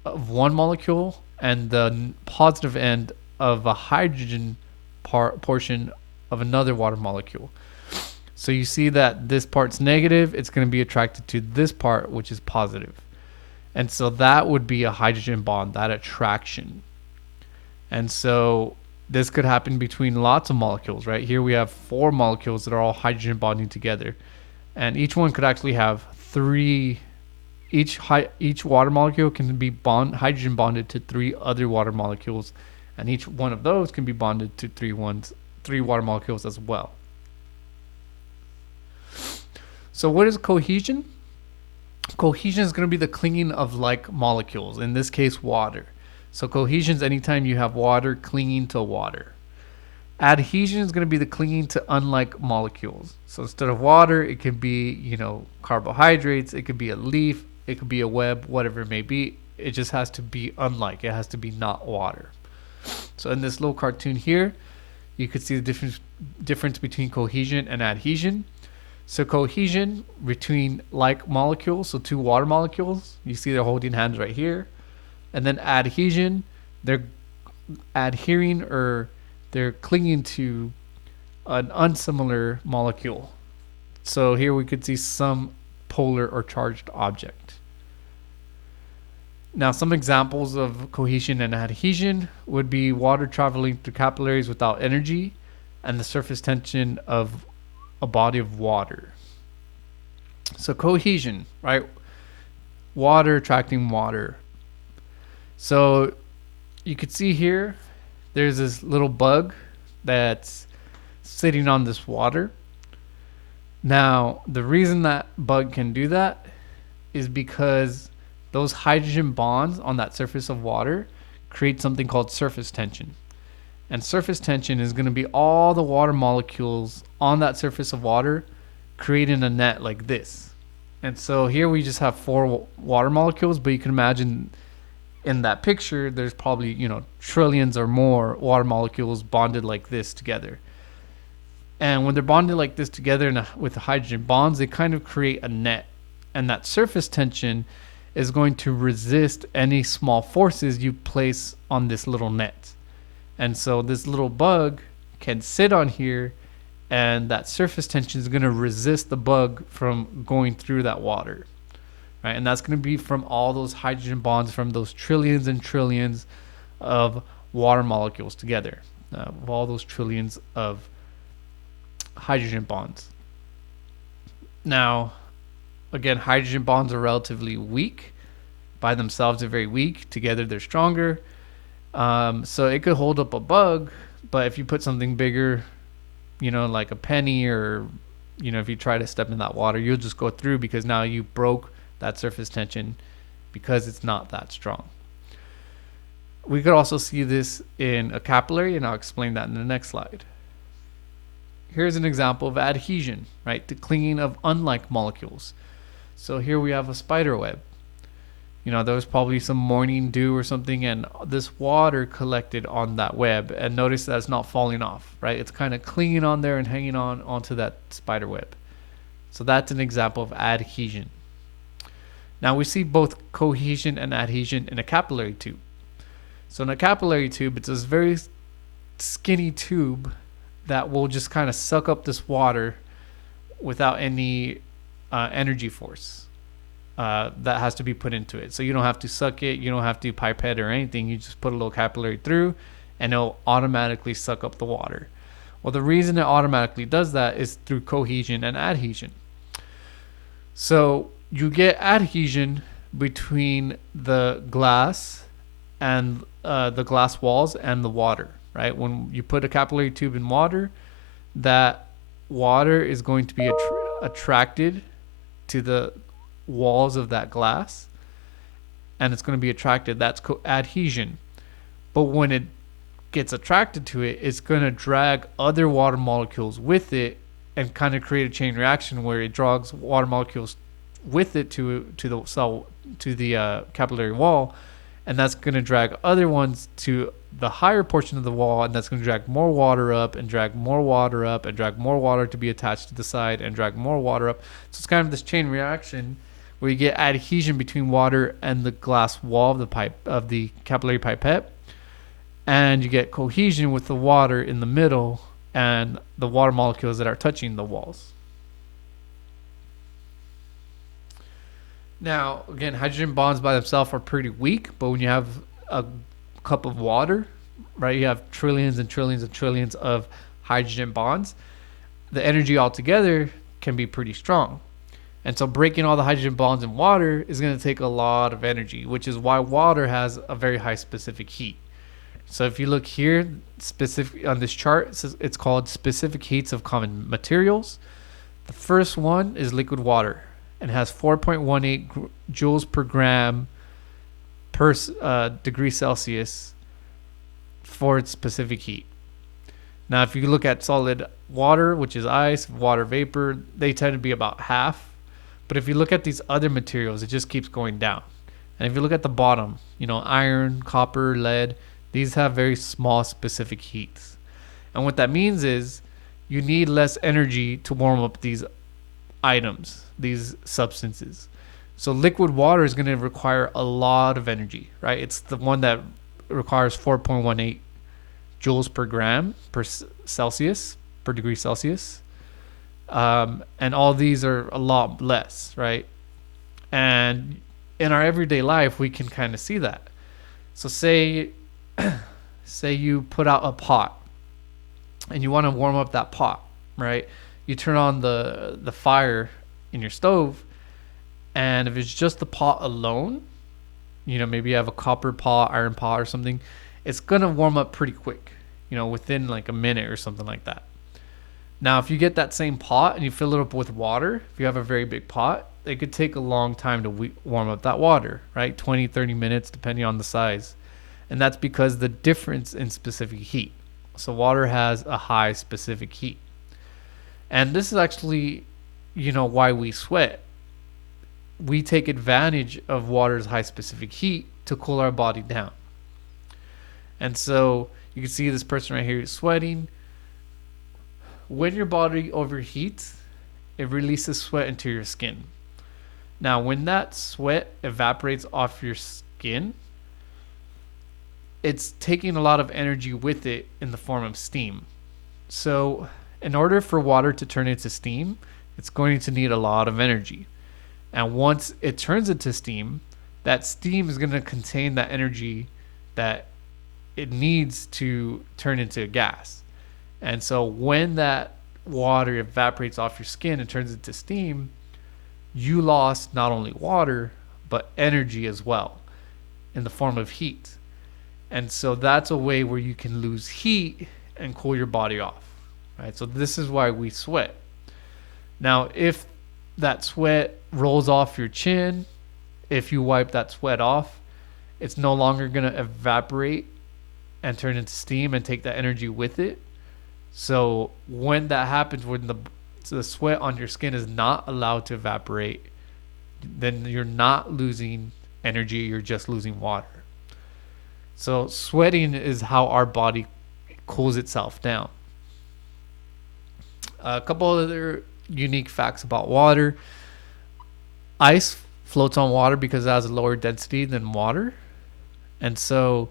of one molecule and the positive end of a hydrogen portion of another water molecule. So you see that this part's negative, it's going to be attracted to this part, which is positive. And so that would be a hydrogen bond, that attraction. And so this could happen between lots of molecules, right? Here we have 4 molecules that are all hydrogen bonding together. And each one could actually have 3, each water molecule can be hydrogen bonded to 3 other water molecules. And each one of those can be bonded to 3 water molecules as well. So what is cohesion? Cohesion is going to be the clinging of like molecules, in this case water. So cohesion is anytime you have water clinging to water. Adhesion is going to be the clinging to unlike molecules. So instead of water, it could be, carbohydrates, it could be a leaf, it could be a web, whatever it may be. It just has to be unlike. It has to be not water. So in this little cartoon here, you could see the difference between cohesion and adhesion. So cohesion between like molecules, so two water molecules, you see they're holding hands right here. And then adhesion, they're adhering or they're clinging to an unsimilar molecule. So here we could see some polar or charged object. Now, some examples of cohesion and adhesion would be water traveling through capillaries without energy and the surface tension of a body of water. So cohesion, right? Water attracting water. So you could see here, there's this little bug that's sitting on this water. Now, the reason that bug can do that is because those hydrogen bonds on that surface of water create something called surface tension. And surface tension is going to be all the water molecules on that surface of water creating a net like this. And so here we just have four water molecules, but you can imagine in that picture, there's probably, trillions or more water molecules bonded like this together. And when they're bonded like this together with the hydrogen bonds, they kind of create a net. And that surface tension is going to resist any small forces you place on this little net. And so this little bug can sit on here, and that surface tension is going to resist the bug from going through that water. Right? And that's going to be from all those hydrogen bonds from those trillions and trillions of water molecules together. All those trillions of hydrogen bonds. Now, again, hydrogen bonds are relatively weak. By themselves, they're very weak. Together, they're stronger. So it could hold up a bug, but if you put something bigger, like a penny or, if you try to step in that water, you'll just go through because now you broke that surface tension because it's not that strong. We could also see this in a capillary, and I'll explain that in the next slide. Here's an example of adhesion, right? The clinging of unlike molecules. So here we have a spider web. There was probably some morning dew or something, and this water collected on that web. And notice that it's not falling off, right? It's kind of clinging on there and hanging on onto that spider web. So that's an example of adhesion. Now we see both cohesion and adhesion in a capillary tube. So in a capillary tube, it's this very skinny tube that will just kind of suck up this water without any energy force that has to be put into it. So you don't have to suck it, you don't have to pipette or anything. You just put a little capillary through and it'll automatically suck up the water. Well, the reason it automatically does that is through cohesion and adhesion. So you get adhesion between the glass and the glass walls and the water, right? When you put a capillary tube in water, that water is going to be attracted to the walls of that glass, and it's going to be attracted. That's adhesion. But when it gets attracted to it, it's going to drag other water molecules with it and kind of create a chain reaction where it drags water molecules with it to the cell, to the capillary wall, and that's going to drag other ones to the higher portion of the wall, and that's going to drag more water up and drag more water up and drag more water to be attached to the side and drag more water up. So it's kind of this chain reaction where you get adhesion between water and the glass wall of the capillary pipette, and you get cohesion with the water in the middle and the water molecules that are touching the walls. Now, again, hydrogen bonds by themselves are pretty weak, but when you have a cup of water, right, you have trillions and trillions and trillions of hydrogen bonds, the energy altogether can be pretty strong. And so breaking all the hydrogen bonds in water is going to take a lot of energy, which is why water has a very high specific heat. So if you look here, specific on this chart, it's called specific heats of common materials. The first one is liquid water and has 4.18 joules per gram per degree Celsius for its specific heat. Now, if you look at solid water, which is ice, water vapor, they tend to be about half. But if you look at these other materials, it just keeps going down. And if you look at the bottom, iron, copper, lead, these have very small specific heats. And what that means is you need less energy to warm up these items, these substances. So liquid water is going to require a lot of energy, right? It's the one that requires 4.18 joules per gram per Celsius, per degree Celsius. And all these are a lot less, right? And in our everyday life, we can kind of see that. So say you put out a pot and you want to warm up that pot, right? You turn on the fire in your stove, and if it's just the pot alone, maybe you have a copper pot, iron pot, or something, it's gonna warm up pretty quick, within like a minute or something like that. Now, if you get that same pot and you fill it up with water, if you have a very big pot, it could take a long time to warm up that water, right? 20, 30 minutes, depending on the size. And that's because the difference in specific heat. So water has a high specific heat. And this is actually, why we sweat. We take advantage of water's high specific heat to cool our body down. And so you can see this person right here is sweating. When your body overheats, it releases sweat into your skin. Now, when that sweat evaporates off your skin, it's taking a lot of energy with it in the form of steam. So, in order for water to turn into steam, it's going to need a lot of energy. And once it turns into steam, that steam is going to contain that energy that it needs to turn into a gas. And so when that water evaporates off your skin and turns into steam, you lost not only water, but energy as well in the form of heat. And so that's a way where you can lose heat and cool your body off, right? So this is why we sweat. Now, if that sweat rolls off your chin, if you wipe that sweat off, it's no longer going to evaporate and turn into steam and take that energy with it. So when that happens, when the sweat on your skin is not allowed to evaporate, then you're not losing energy, you're just losing water. So sweating is how our body cools itself down. A couple other unique facts about water. Ice floats on water because it has a lower density than water. And so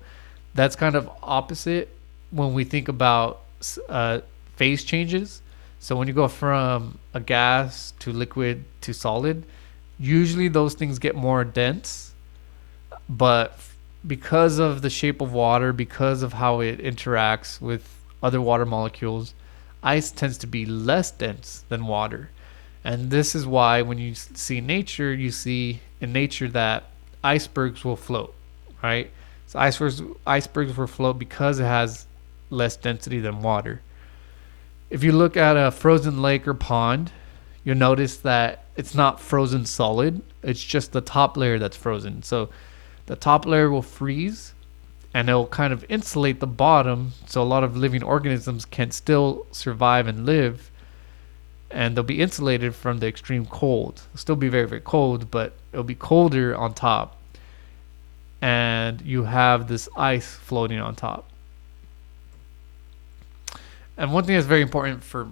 that's kind of opposite when we think about phase changes. So when you go from a gas to liquid to solid, usually those things get more dense. But because of the shape of water, because of how it interacts with other water molecules, ice tends to be less dense than water. And this is why when you see nature, you see in nature that icebergs will float, right? So icebergs will float because it has less density than water. If you look at a frozen lake or pond, you'll notice that it's not frozen solid. It's just the top layer that's frozen. So the top layer will freeze and it'll kind of insulate the bottom, so a lot of living organisms can still survive and live, and they'll be insulated from the extreme cold. It'll still be very, very cold, but it'll be colder on top, and you have this ice floating on top. And one thing that's very important for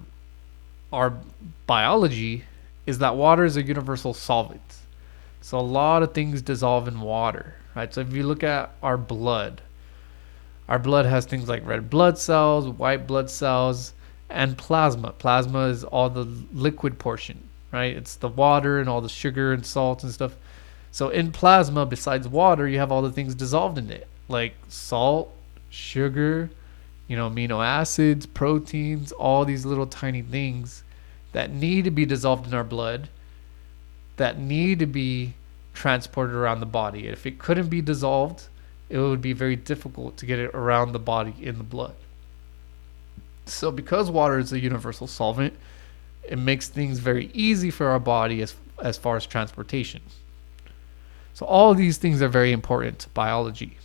our biology is that water is a universal solvent. So a lot of things dissolve in water, right? So if you look at our blood has things like red blood cells, white blood cells, and plasma. Plasma is all the liquid portion, right? It's the water and all the sugar and salt and stuff. So in plasma, besides water, you have all the things dissolved in it, like salt, sugar, amino acids, proteins, all these little tiny things that need to be dissolved in our blood, that need to be transported around the body. If it couldn't be dissolved, it would be very difficult to get it around the body in the blood. So because water is a universal solvent, it makes things very easy for our body as far as transportation. So all of these things are very important to biology.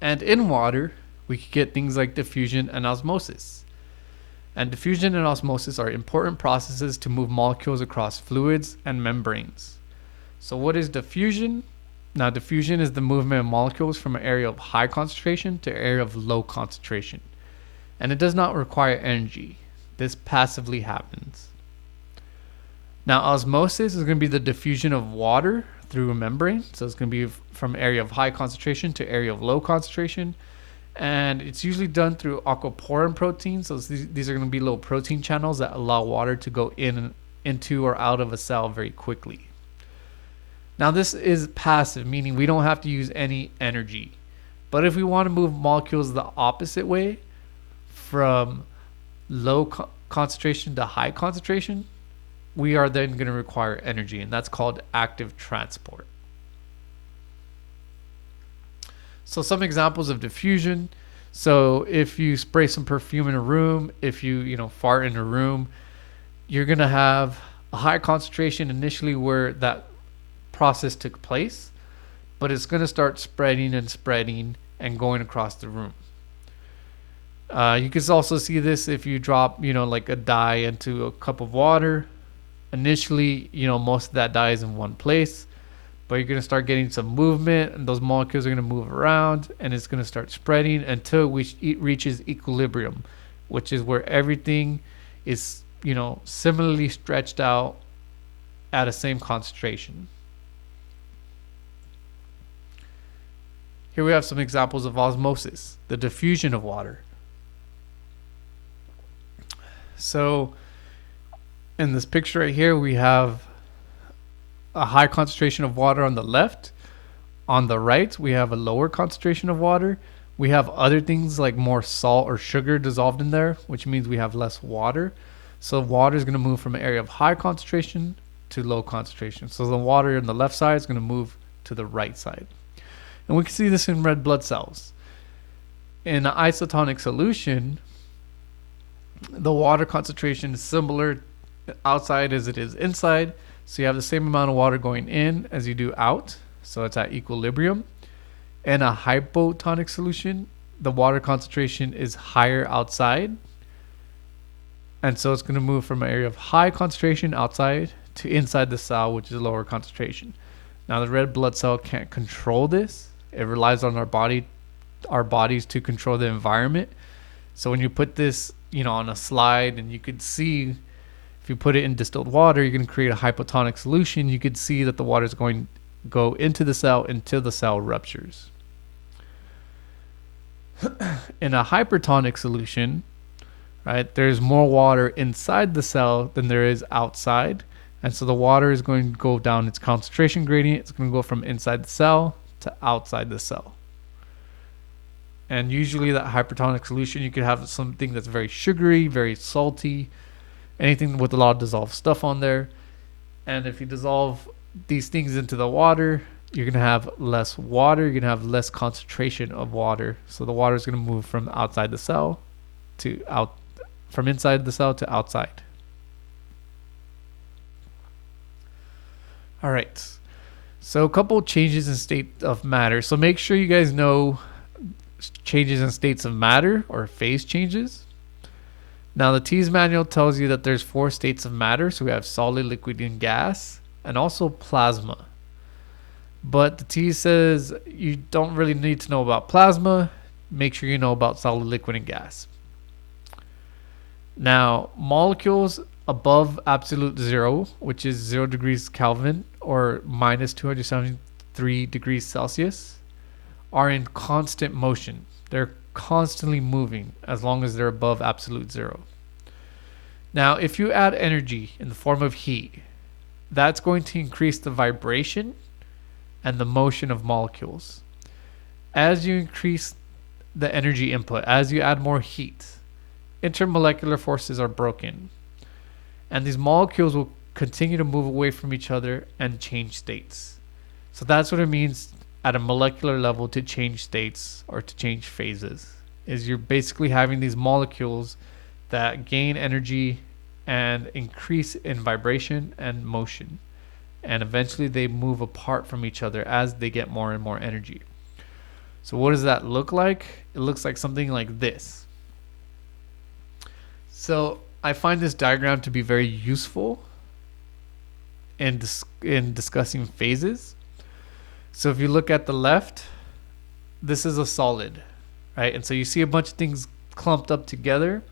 And in water, we could get things like diffusion and osmosis. And diffusion and osmosis are important processes to move molecules across fluids and membranes. So what is diffusion? Now, diffusion is the movement of molecules from an area of high concentration to an area of low concentration. and it does not require energy. This passively happens. Now, osmosis is going to be the diffusion of water through a membrane. So it's going to be from area of high concentration to area of low concentration. And it's usually done through aquaporin proteins. So these are going to be little protein channels that allow water to go into or out of a cell very quickly. Now, this is passive, meaning we don't have to use any energy. But if we want to move molecules the opposite way, from low concentration to high concentration, we are then going to require energy, and that's called active transport. So some examples of diffusion. So if you spray some perfume in a room, if you fart in a room, you're going to have a high concentration initially where that process took place, but it's going to start spreading and going across the room. You can also see this if you drop, like a dye into a cup of water. Initially, most of that dye is in one place, but you're going to start getting some movement, and those molecules are going to move around, and it's going to start spreading until it reaches equilibrium, which is where everything is, similarly stretched out at a same concentration. Here we have some examples of osmosis, the diffusion of water. So in this picture right here, we have a high concentration of water on the left. On the right, we have a lower concentration of water. We have other things like more salt or sugar dissolved in there, which means we have less water. So water is going to move from an area of high concentration to low concentration. So the water on the left side is going to move to the right side. And we can see this in red blood cells. In an isotonic solution, the water concentration is similar outside as it is inside. So you have the same amount of water going in as you do out. So it's at equilibrium. In a hypotonic solution, the water concentration is higher outside. And so it's going to move from an area of high concentration outside to inside the cell, which is lower concentration. Now the red blood cell can't control this. It relies on our bodies to control the environment. So when you put this, on a slide, and you could see if you put it in distilled water, you're going to create a hypotonic solution. You could see that the water is going to go into the cell until the cell ruptures. In a hypertonic solution, right, there's more water inside the cell than there is outside. And so the water is going to go down its concentration gradient. It's going to go from inside the cell to outside the cell. And usually that hypertonic solution, you could have something that's very sugary, very salty, anything with a lot of dissolved stuff on there. And if you dissolve these things into the water, you're going to have less water. You're going to have less concentration of water. So the water is going to move from outside the cell to out, from inside the cell to outside. All right. So a couple changes in state of matter. So make sure you guys know changes in states of matter or phase changes. Now the TEAS manual tells you that there's 4 states of matter. So we have solid, liquid, and gas, and also plasma. But the TEAS says you don't really need to know about plasma. Make sure you know about solid, liquid, and gas. Now, molecules above absolute zero, which is 0 degrees Kelvin or minus 273 degrees Celsius, are in constant motion. They're constantly moving as long as they're above absolute zero. Now, if you add energy in the form of heat, that's going to increase the vibration and the motion of molecules. As you increase the energy input, as you add more heat, intermolecular forces are broken. And these molecules will continue to move away from each other and change states. So that's what it means at a molecular level to change states or to change phases. Is you're basically having these molecules that gain energy and increase in vibration and motion. And eventually they move apart from each other as they get more and more energy. So what does that look like? It looks like something like this. So I find this diagram to be very useful in discussing phases. So if you look at the left, this is a solid, right? And so you see a bunch of things clumped up together,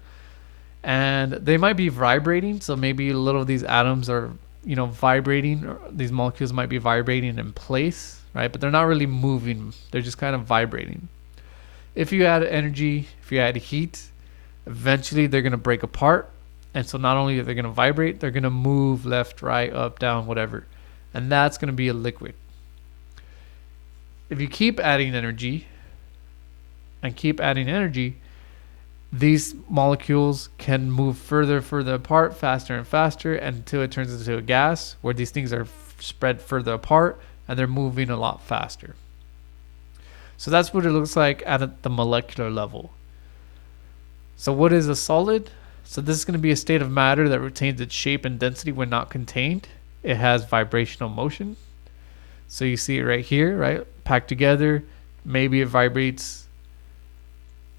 and they might be vibrating. So maybe a little of these atoms are, vibrating, or these molecules might be vibrating in place, right? But they're not really moving. They're just kind of vibrating. If you add energy, if you add heat, eventually they're going to break apart. And so not only are they going to vibrate, they're going to move left, right, up, down, whatever. And that's going to be a liquid. If you keep adding energy and keep adding energy, these molecules can move further apart, faster and faster, until it turns into a gas where these things are spread further apart and they're moving a lot faster. So that's what it looks like at the molecular level. So what is a solid? So this is going to be a state of matter that retains its shape and density when not contained. It has vibrational motion. So you see it right here, right? Packed together. Maybe it vibrates,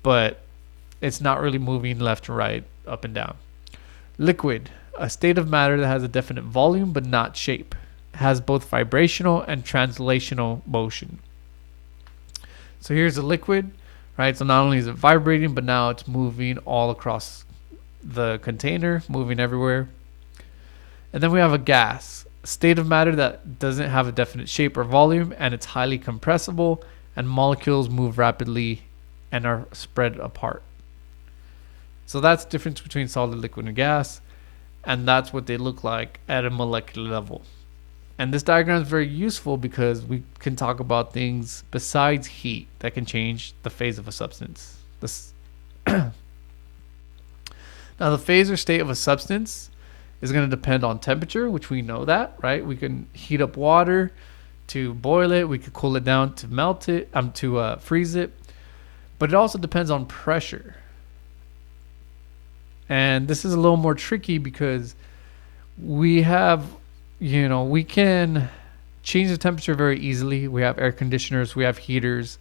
but it's not really moving left to right, up and down. Liquid, a state of matter that has a definite volume but not shape. It has both vibrational and translational motion. So here's a liquid, right? So not only is it vibrating, but now it's moving all across the container, moving everywhere. And then we have a gas, a state of matter that doesn't have a definite shape or volume, and it's highly compressible, and molecules move rapidly and are spread apart. So that's the difference between solid, liquid, and gas, and that's what they look like at a molecular level. And this diagram is very useful because we can talk about things besides heat that can change the phase of a substance. Now, the phase or state of a substance is going to depend on temperature, which we know that, right? We can heat up water to boil it. We could cool it down to melt it, to freeze it. But it also depends on pressure. And this is a little more tricky because we have, we can change the temperature very easily. We have air conditioners, we have heaters.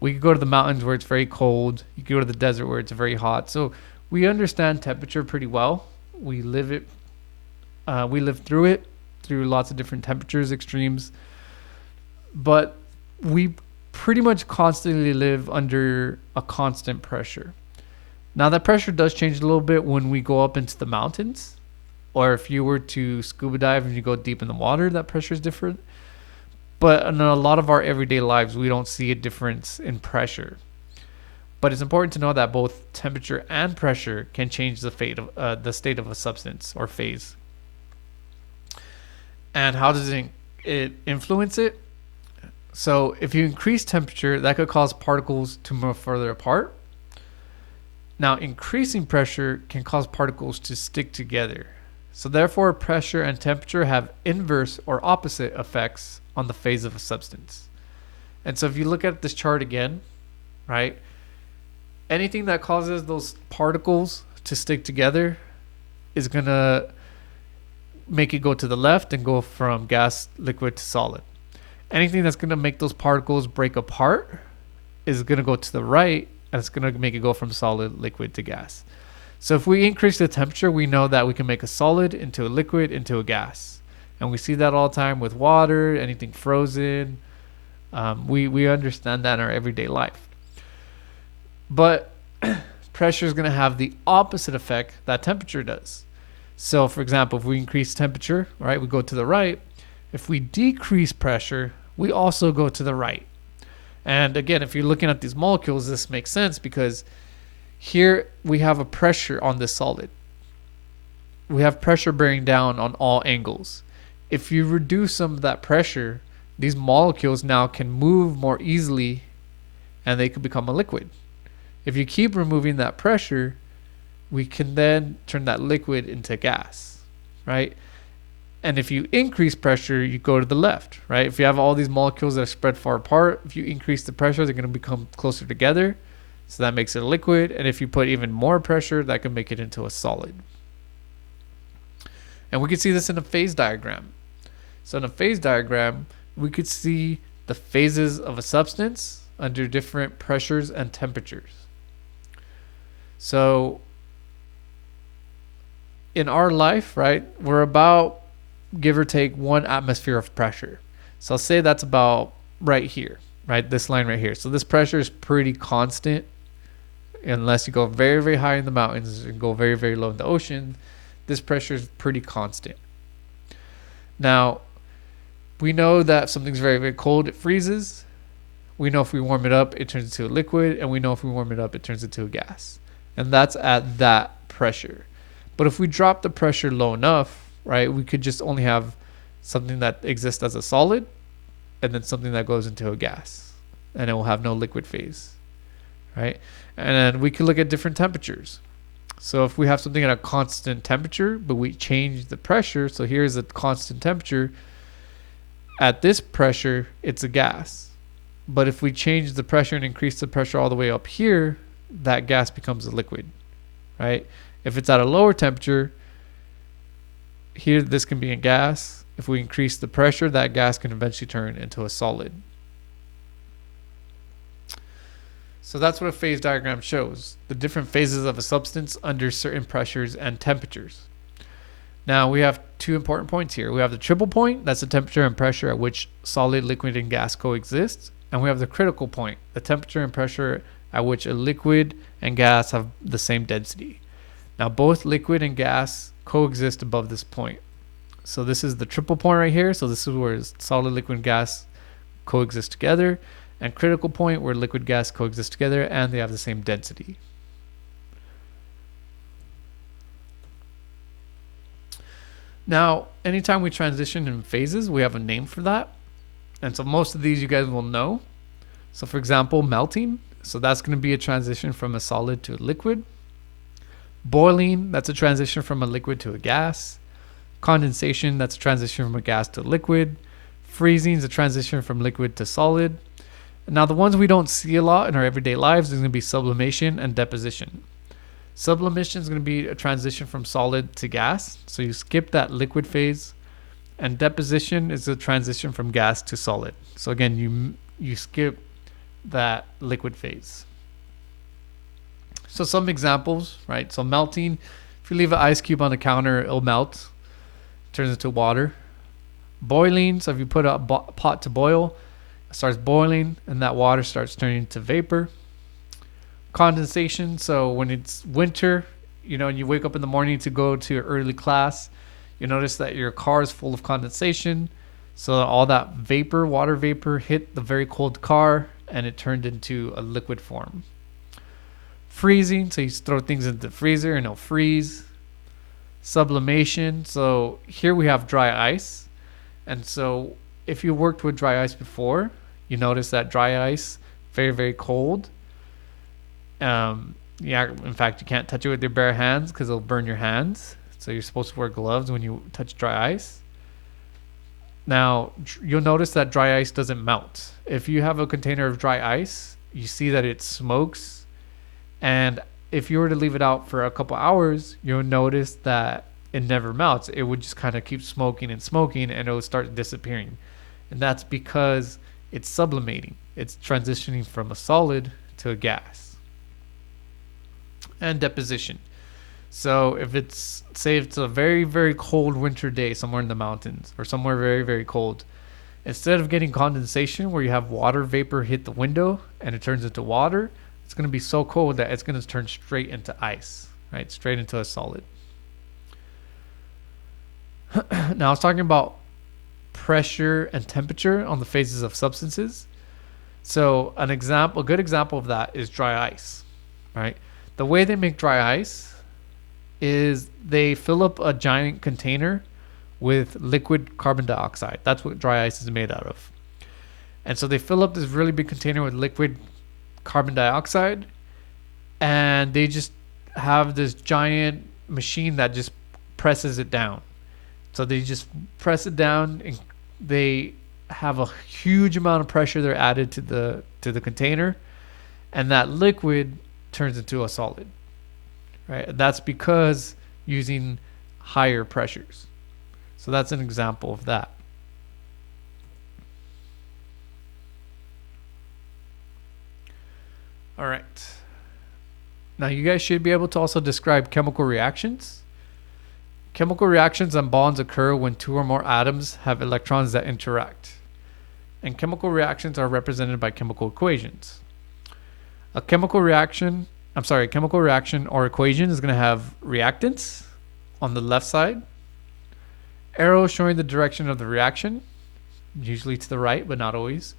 We could go to the mountains where it's very cold. You could go to the desert where it's very hot. So we understand temperature pretty well. We live it. We live through it, through lots of different temperatures, extremes. But we pretty much constantly live under a constant pressure. Now that pressure does change a little bit when we go up into the mountains, or if you were to scuba dive and you go deep in the water, that pressure is different. But in a lot of our everyday lives, we don't see a difference in pressure. But it's important to know that both temperature and pressure can change the the state of a substance or phase. And how does it influence it? So if you increase temperature, that could cause particles to move further apart. Now, increasing pressure can cause particles to stick together. So therefore, pressure and temperature have inverse or opposite effects on the phase of a substance. And so if you look at this chart again, right, anything that causes those particles to stick together is going to make it go to the left and go from gas, liquid to solid. Anything that's going to make those particles break apart is going to go to the right, and it's going to make it go from solid, liquid to gas. So if we increase the temperature, we know that we can make a solid into a liquid into a gas. And we see that all the time with water, anything frozen. We understand that in our everyday life. But pressure is going to have the opposite effect that temperature does. So for example, if we increase temperature, right, we go to the right. If we decrease pressure, we also go to the right. And again, if you're looking at these molecules, this makes sense because here we have a pressure on this solid. We have pressure bearing down on all angles. If you reduce some of that pressure, these molecules now can move more easily and they could become a liquid. If you keep removing that pressure, we can then turn that liquid into gas, right? And if you increase pressure, you go to the left, right? If you have all these molecules that are spread far apart, if you increase the pressure, they're going to become closer together. So that makes it a liquid. And if you put even more pressure, that can make it into a solid. And we can see this in a phase diagram. So in a phase diagram, we could see the phases of a substance under different pressures and temperatures. So in our life, right, we're about, give or take, 1 atmosphere of pressure. So I'll say that's about right here, right? This line right here. So this pressure is pretty constant. unless you go very, very high in the mountains and go very, very low in the ocean, this pressure is pretty constant. Now, we know that if something's very, very cold, it freezes. We know if we warm it up, it turns into a liquid. And we know if we warm it up, it turns into a gas. And that's at that pressure. But if we drop the pressure low enough, right, we could just only have something that exists as a solid and then something that goes into a gas. And it will have no liquid phase, right? And then we could look at different temperatures. So if we have something at a constant temperature, but we change the pressure, so here's a constant temperature, at this pressure, it's a gas. But if we change the pressure and increase the pressure all the way up here, that gas becomes a liquid, right? If it's at a lower temperature, here this can be a gas. If we increase the pressure, that gas can eventually turn into a solid. So that's what a phase diagram shows, the different phases of a substance under certain pressures and temperatures. Now we have two important points here. We have the triple point, that's the temperature and pressure at which solid, liquid, and gas coexist. And we have the critical point, the temperature and pressure at which a liquid and gas have the same density. Now both liquid and gas coexist above this point. So this is the triple point right here. So this is where solid, liquid, and gas coexist together. And critical point where liquid, gas coexist together and they have the same density. Now, anytime we transition in phases, we have a name for that. And so most of these you guys will know. So for example, melting. So that's going to be a transition from a solid to a liquid. Boiling, that's a transition from a liquid to a gas. Condensation, that's a transition from a gas to a liquid. Freezing is a transition from liquid to solid. Now the ones we don't see a lot in our everyday lives is going to be sublimation and deposition. Sublimation is going to be a transition from solid to gas. So you skip that liquid phase. And deposition is a transition from gas to solid. So again, you skip that liquid phase. So some examples, right? So melting, if you leave an ice cube on the counter, it'll melt, turns into water. Boiling, so if you put a pot to boil, it starts boiling and that water starts turning into vapor. Condensation, so when it's winter, and you wake up in the morning to go to your early class, you notice that your car is full of condensation. So all that vapor, water vapor, hit the very cold car and it turned into a liquid form. Freezing, so you throw things into the freezer and it'll freeze. Sublimation, so here we have dry ice. And so if you worked with dry ice before, you notice that dry ice, very, very cold. In fact, you can't touch it with your bare hands because it'll burn your hands. So you're supposed to wear gloves when you touch dry ice. Now, you'll notice that dry ice doesn't melt. If you have a container of dry ice, you see that it smokes. And if you were to leave it out for a couple hours, you'll notice that it never melts. It would just kind of keep smoking and smoking and it will start disappearing. And that's because it's sublimating. It's transitioning from a solid to a gas. And deposition. So if it's, say it's a very, very cold winter day somewhere in the mountains or somewhere very, very cold, instead of getting condensation where you have water vapor hit the window and it turns into water, it's going to be so cold that it's going to turn straight into ice, right? Straight into a solid. Now I was talking about pressure and temperature on the phases of substances. So a good example of that is dry ice, right? The way they make dry ice is they fill up a giant container with liquid carbon dioxide. That's what dry ice is made out of. And so they fill up this really big container with liquid carbon dioxide and they just have this giant machine that just presses it down. So they just press it down and they have a huge amount of pressure they're added to the container and that liquid turns into a solid. Right? That's because using higher pressures. So that's an example of that. All right. Now you guys should be able to also describe chemical reactions. Chemical reactions and bonds occur when two or more atoms have electrons that interact. And chemical reactions are represented by chemical equations. A chemical reaction chemical reaction or equation is going to have reactants on the left side, arrow showing the direction of the reaction, usually to the right, but not always,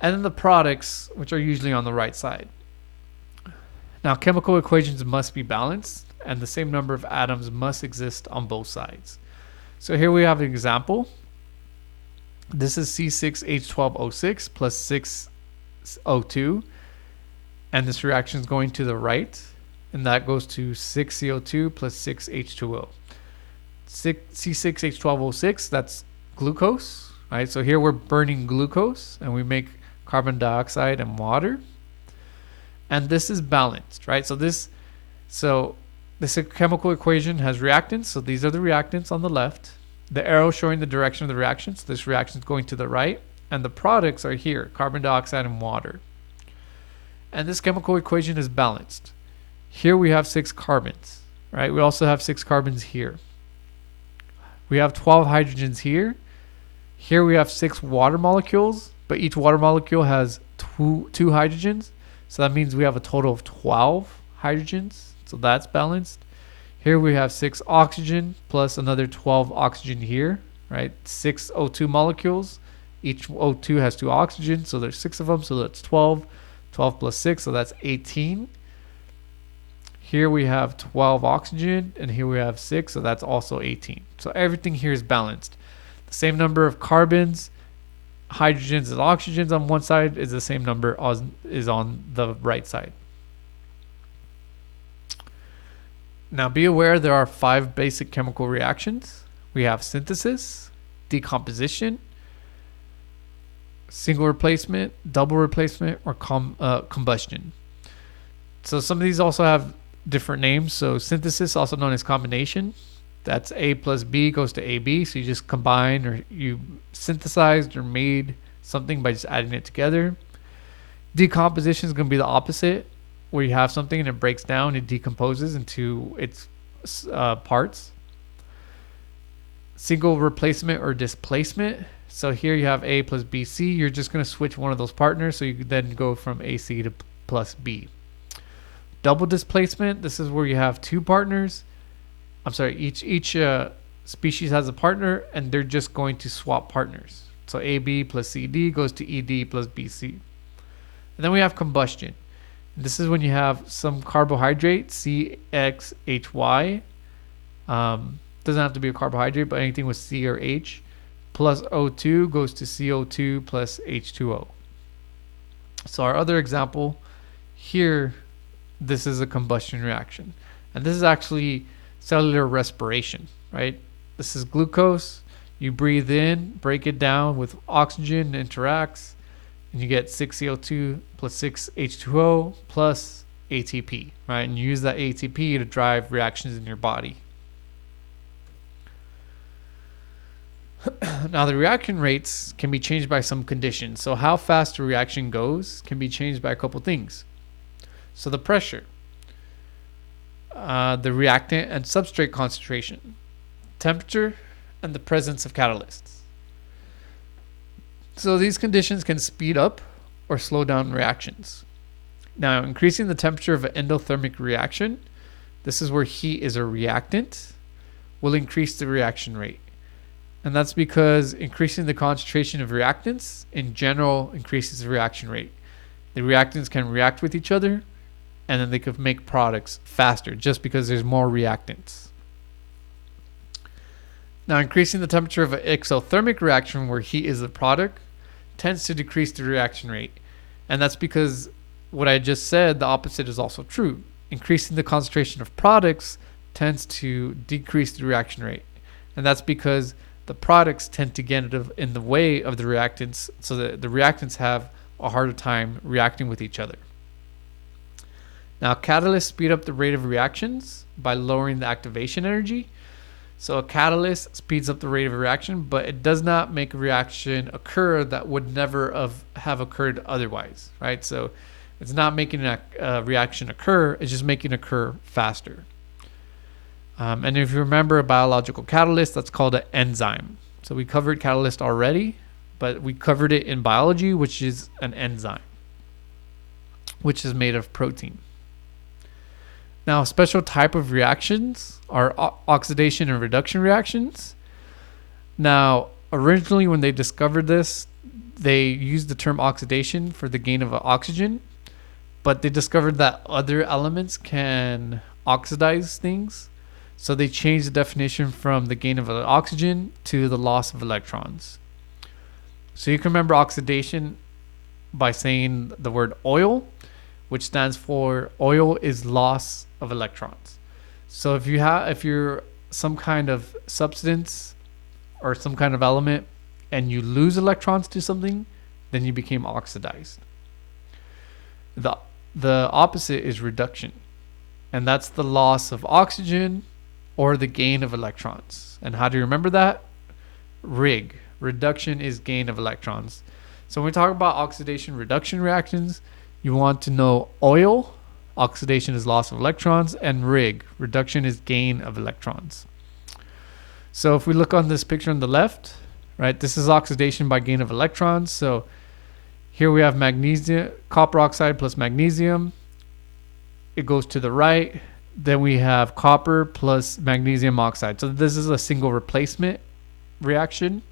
and then the products, which are usually on the right side. Now, chemical equations must be balanced, and the same number of atoms must exist on both sides. So here we have an example. This is C6H12O6 plus 6O2, and this reaction is going to the right, and that goes to 6CO2 plus 6H2O. C6H12O6, that's glucose, right? So here we're burning glucose, and we make carbon dioxide and water. And this is balanced, right? So this chemical equation has reactants. So these are the reactants on the left. The arrow showing the direction of the reaction. So this reaction is going to the right. And the products are here, carbon dioxide and water. And this chemical equation is balanced. Here we have 6 carbons, right? We also have 6 carbons here. We have 12 hydrogens here. Here we have 6 water molecules, but each water molecule has two hydrogens. So that means we have a total of 12 hydrogens. So that's balanced. Here we have 6 oxygen plus another 12 oxygen here, right? 6 O2 molecules. Each O2 has 2 oxygen, so there's 6 of them, so that's 12. 12 plus 6, so that's 18. Here we have 12 oxygen, and here we have 6, so that's also 18. So everything here is balanced. The same number of carbons, hydrogens, and oxygens on one side is the same number as is on the right side. Now be aware there are 5 basic chemical reactions. We have synthesis, decomposition, single replacement, double replacement, or combustion. So some of these also have different names. So synthesis, also known as combination, that's A plus B goes to AB. So you just combine, or you synthesized or made something by just adding it together. Decomposition is going to be the opposite, where you have something and it breaks down, it decomposes into its parts. Single replacement or displacement. So here you have A plus BC. You're just going to switch one of those partners, so you then go from AC to plus B. Double displacement. This is where you have 2 partners. Each species has a partner, and they're just going to swap partners. So AB plus CD goes to ED plus BC. And then we have combustion. This is when you have some carbohydrate, CXHY. Doesn't have to be a carbohydrate, but anything with C or H. Plus O2 goes to CO2 plus H2O. So our other example here, this is a combustion reaction. And this is actually cellular respiration, right? This is glucose. You breathe in, break it down with oxygen, interacts, and you get 6CO2 plus 6H2O plus ATP, right? And you use that ATP to drive reactions in your body. Now, the reaction rates can be changed by some conditions. So how fast a reaction goes can be changed by a couple things. So the pressure, the reactant and substrate concentration, temperature, and the presence of catalysts. So these conditions can speed up or slow down reactions. Now, increasing the temperature of an endothermic reaction, this is where heat is a reactant, will increase the reaction rate. And that's because increasing the concentration of reactants in general increases the reaction rate. The reactants can react with each other, and then they could make products faster just because there's more reactants. Now, increasing the temperature of an exothermic reaction where heat is the product tends to decrease the reaction rate. And that's because what I just said, the opposite is also true. Increasing the concentration of products tends to decrease the reaction rate. And that's because the products tend to get in the way of the reactants, so that the reactants have a harder time reacting with each other. Now, catalysts speed up the rate of reactions by lowering the activation energy. So a catalyst speeds up the rate of a reaction, but it does not make a reaction occur that would never have occurred otherwise, right? So it's not making a reaction occur, it's just making it occur faster. And if you remember a biological catalyst, that's called an enzyme. So we covered catalyst already, but we covered it in biology, which is an enzyme, which is made of protein. Now, a special type of reactions are oxidation and reduction reactions. Now, originally when they discovered this, they used the term oxidation for the gain of oxygen, but they discovered that other elements can oxidize things. So they changed the definition from the gain of oxygen to the loss of electrons. So you can remember oxidation by saying the word oil, which stands for oil is loss of electrons. So if you're some kind of substance or some kind of element and you lose electrons to something, then you became oxidized. The opposite is reduction, and that's the loss of oxygen or the gain of electrons. And how do you remember that? RIG. Reduction is gain of electrons. So when we talk about oxidation reduction reactions, you want to know oil, oxidation is loss of electrons, and RIG, reduction is gain of electrons. So if we look on this picture on the left, right, this is oxidation by gain of electrons. So here we have magnesium, copper oxide plus magnesium. It goes to the right. Then we have copper plus magnesium oxide. So this is a single replacement reaction.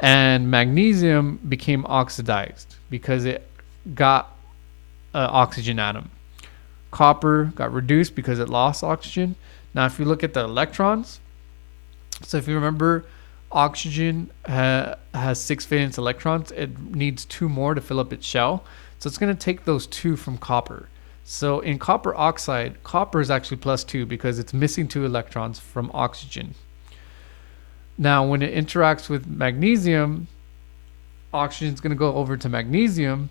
And magnesium became oxidized because it got an oxygen atom. Copper got reduced because it lost oxygen. Now, if you look at the electrons, so if you remember, oxygen has 6 valence electrons. It needs 2 more to fill up its shell. So it's going to take those 2 from copper. So in copper oxide, copper is actually +2 because it's missing 2 electrons from oxygen. Now, when it interacts with magnesium, oxygen is going to go over to magnesium,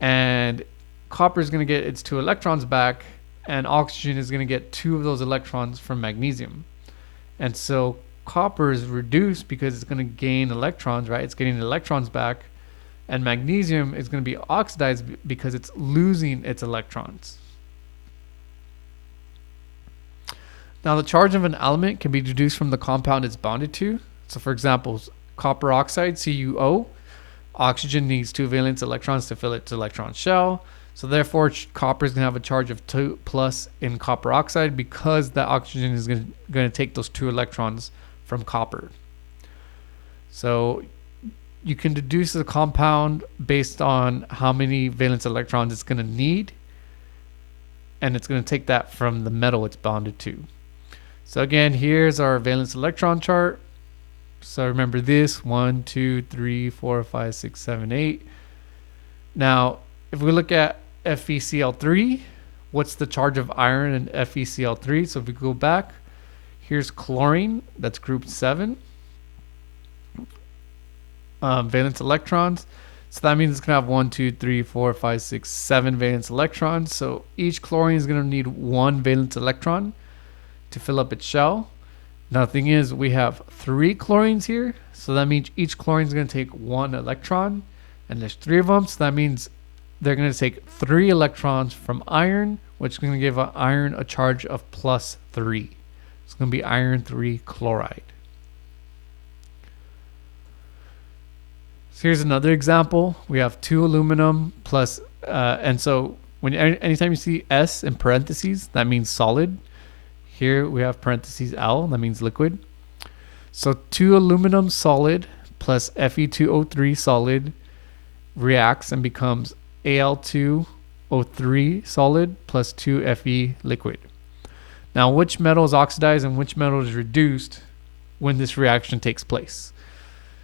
and copper is going to get its 2 electrons back, and oxygen is going to get 2 of those electrons from magnesium. And so copper is reduced because it's going to gain electrons, right? It's getting electrons back. And magnesium is going to be oxidized because it's losing its electrons. Now, the charge of an element can be deduced from the compound it's bonded to. So, for example, copper oxide, CuO, oxygen needs 2 valence electrons to fill its electron shell. So, therefore, copper is going to have a charge of 2 plus in copper oxide because that oxygen is going to take those 2 electrons from copper. So, you can deduce the compound based on how many valence electrons it's going to need, and it's going to take that from the metal it's bonded to. So again, here's our valence electron chart. So remember this, 1, 2, 3, 4, 5, 6, 7, 8. Now, if we look at FeCl3, what's the charge of iron in FeCl3? So if we go back, here's chlorine, that's group 7. Valence electrons. So that means it's going to have 1, 2, 3, 4, 5, 6, 7 valence electrons. So each chlorine is going to need 1 valence electron to fill up its shell. Now the thing is, we have 3 chlorines here. So that means each chlorine is going to take 1 electron. And there's 3 of them. So that means they're going to take 3 electrons from iron, which is going to give iron a charge of +3. It's going to be iron 3 chloride. So here's another example. We have 2 aluminum plus, and so anytime you see S in parentheses, that means solid. Here we have parentheses L, that means liquid. So 2 aluminum solid plus Fe2O3 solid reacts and becomes Al2O3 solid plus 2 Fe liquid. Now, which metal is oxidized and which metal is reduced when this reaction takes place?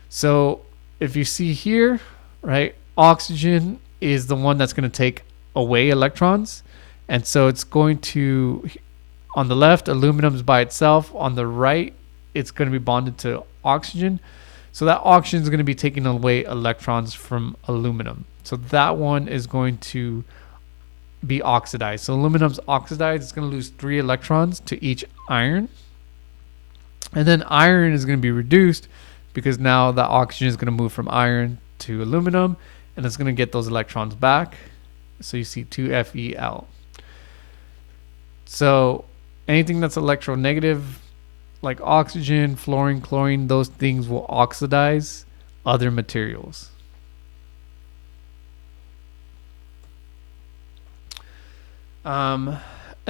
So if you see here, right, oxygen is the one that's going to take away electrons. And so it's going to, on the left, aluminum is by itself. On the right, it's going to be bonded to oxygen. So that oxygen is going to be taking away electrons from aluminum. So that one is going to be oxidized. So aluminum's oxidized. It's going to lose 3 electrons to each iron. And then iron is going to be reduced because now the oxygen is going to move from iron to aluminum, and it's going to get those electrons back. So you see 2Fel. So anything that's electronegative, like oxygen, fluorine, chlorine, those things will oxidize other materials. And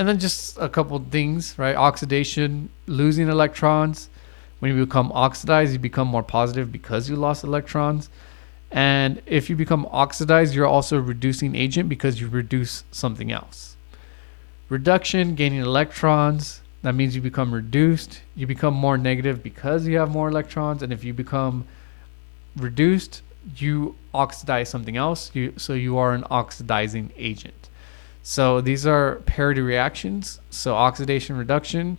And then just a couple things, right? Oxidation, losing electrons. When you become oxidized, you become more positive because you lost electrons. And if you become oxidized, you're also a reducing agent because you reduce something else. Reduction, gaining electrons. That means you become reduced. You become more negative because you have more electrons. And if you become reduced, you oxidize something else. So you are an oxidizing agent. So these are parity reactions. So oxidation, reduction.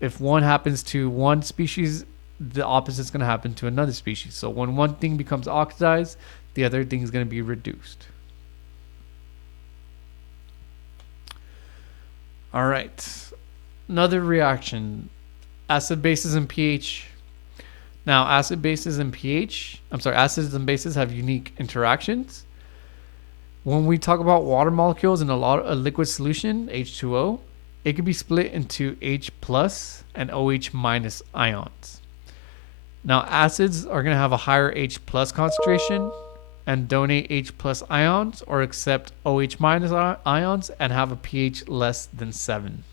If one happens to one species, the opposite is going to happen to another species. So when one thing becomes oxidized, the other thing is going to be reduced. All right. Another reaction, acid bases and pH. Now, acids and bases have unique interactions. When we talk about water molecules in a liquid solution, H2O, it can be split into H plus and OH minus ions. Now, acids are going to have a higher H plus concentration and donate H plus ions, or accept OH minus ions and have a pH less than 7.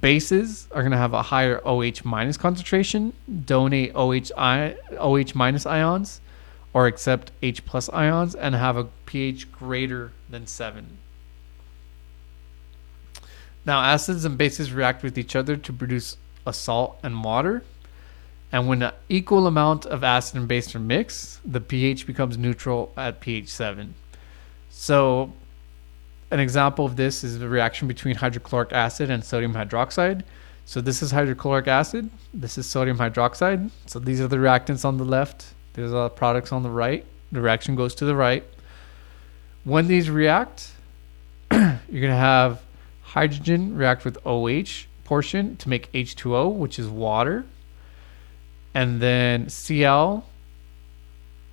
Bases are going to have a higher OH minus concentration, donate OH minus ions, or accept H plus ions and have a pH greater than 7. Now, acids and bases react with each other to produce a salt and water. And when an equal amount of acid and base are mixed, the pH becomes neutral at pH 7. So an example of this is the reaction between hydrochloric acid and sodium hydroxide. So this is hydrochloric acid. This is sodium hydroxide. So these are the reactants on the left. There's the products on the right. The reaction goes to the right. When these react, you're going to have hydrogen react with OH portion to make H2O, which is water. And then Cl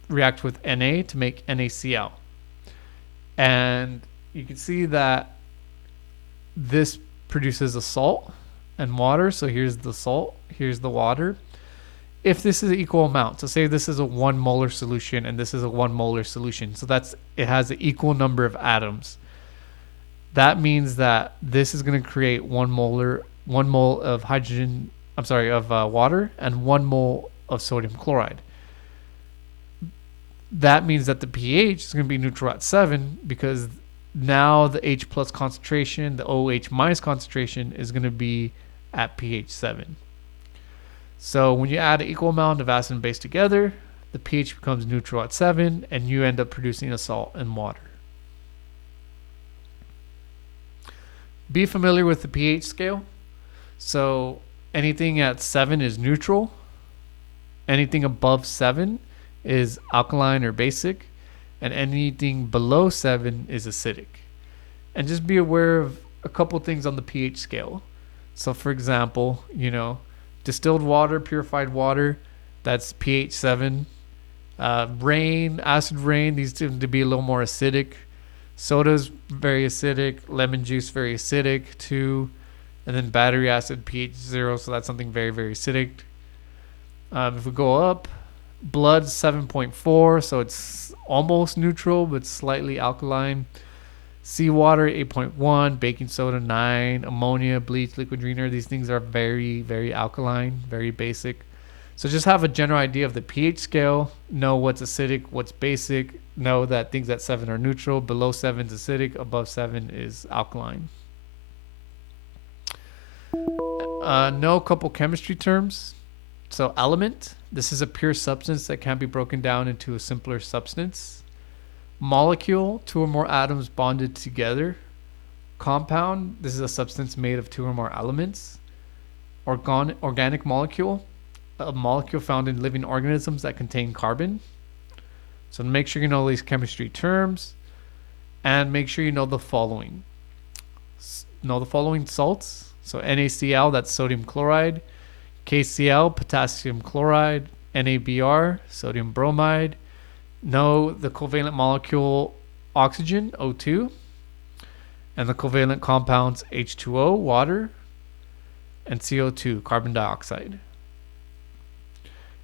react with Na to make NaCl. And you can see that this produces a salt and water. So here's the salt, here's the water. If this is an equal amount, so say this is a 1 molar solution and this is a 1 molar solution, so it has an equal number of atoms. That means that this is going to create 1 mole of water and 1 mole of sodium chloride. That means that the pH is going to be neutral at 7, because now the H plus concentration, the OH minus concentration, is going to be at pH 7. So when you add an equal amount of acid and base together, the pH becomes neutral at 7, and you end up producing a salt and water. Be familiar with the pH scale. So anything at 7 is neutral. Anything above 7 is alkaline or basic. And anything below 7 is acidic. And just be aware of a couple things on the pH scale. So for example, distilled water, purified water, that's pH 7. Acid rain, these tend to be a little more acidic. Soda's very acidic. Lemon juice, very acidic too. And then battery acid, pH 0, so that's something very, very acidic. If we go up, blood 7.4, so it's almost neutral but slightly alkaline. Seawater 8.1, baking soda 9, ammonia, bleach, liquid dreamer, these things are very, very alkaline, very basic. So just have a general idea of the pH scale, know what's acidic, what's basic, know that things at 7 are neutral, below 7 is acidic, above 7 is alkaline. Know a couple chemistry terms. So element, this is a pure substance that can be broken down into a simpler substance. Molecule, 2 or more atoms bonded together. Compound, this is a substance made of 2 or more elements. Organic molecule, a molecule found in living organisms that contain carbon. So make sure you know these chemistry terms, and make sure you know the following. Know the following salts. So NaCl, that's sodium chloride. KCl, potassium chloride. NaBr, sodium bromide. Know the covalent molecule oxygen, O2. And the covalent compounds H2O, water. And CO2, carbon dioxide.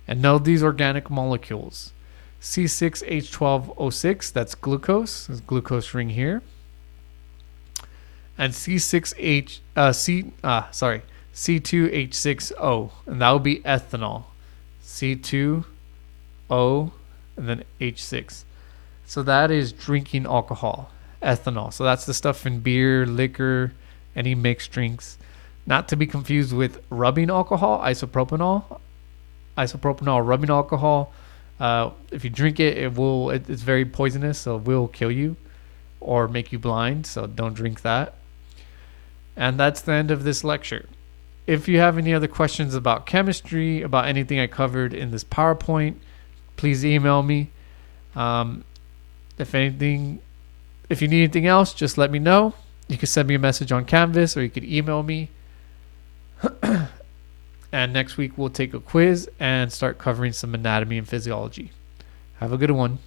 And know these organic molecules. C6H12O6, that's glucose. There's glucose ring here. and C2H6O, and that will be ethanol. C2O and then H6. So that is drinking alcohol, ethanol. So that's the stuff in beer, liquor, any mixed drinks. Not to be confused with rubbing alcohol, isopropanol. Isopropanol, rubbing alcohol. If you drink it, it's very poisonous, so it will kill you or make you blind. So don't drink that. And that's the end of this lecture. If you have any other questions about chemistry, about anything I covered in this PowerPoint, please email me. If you need anything else, just let me know. You can send me a message on Canvas or you could email me. And next week we'll take a quiz and start covering some anatomy and physiology. Have a good one.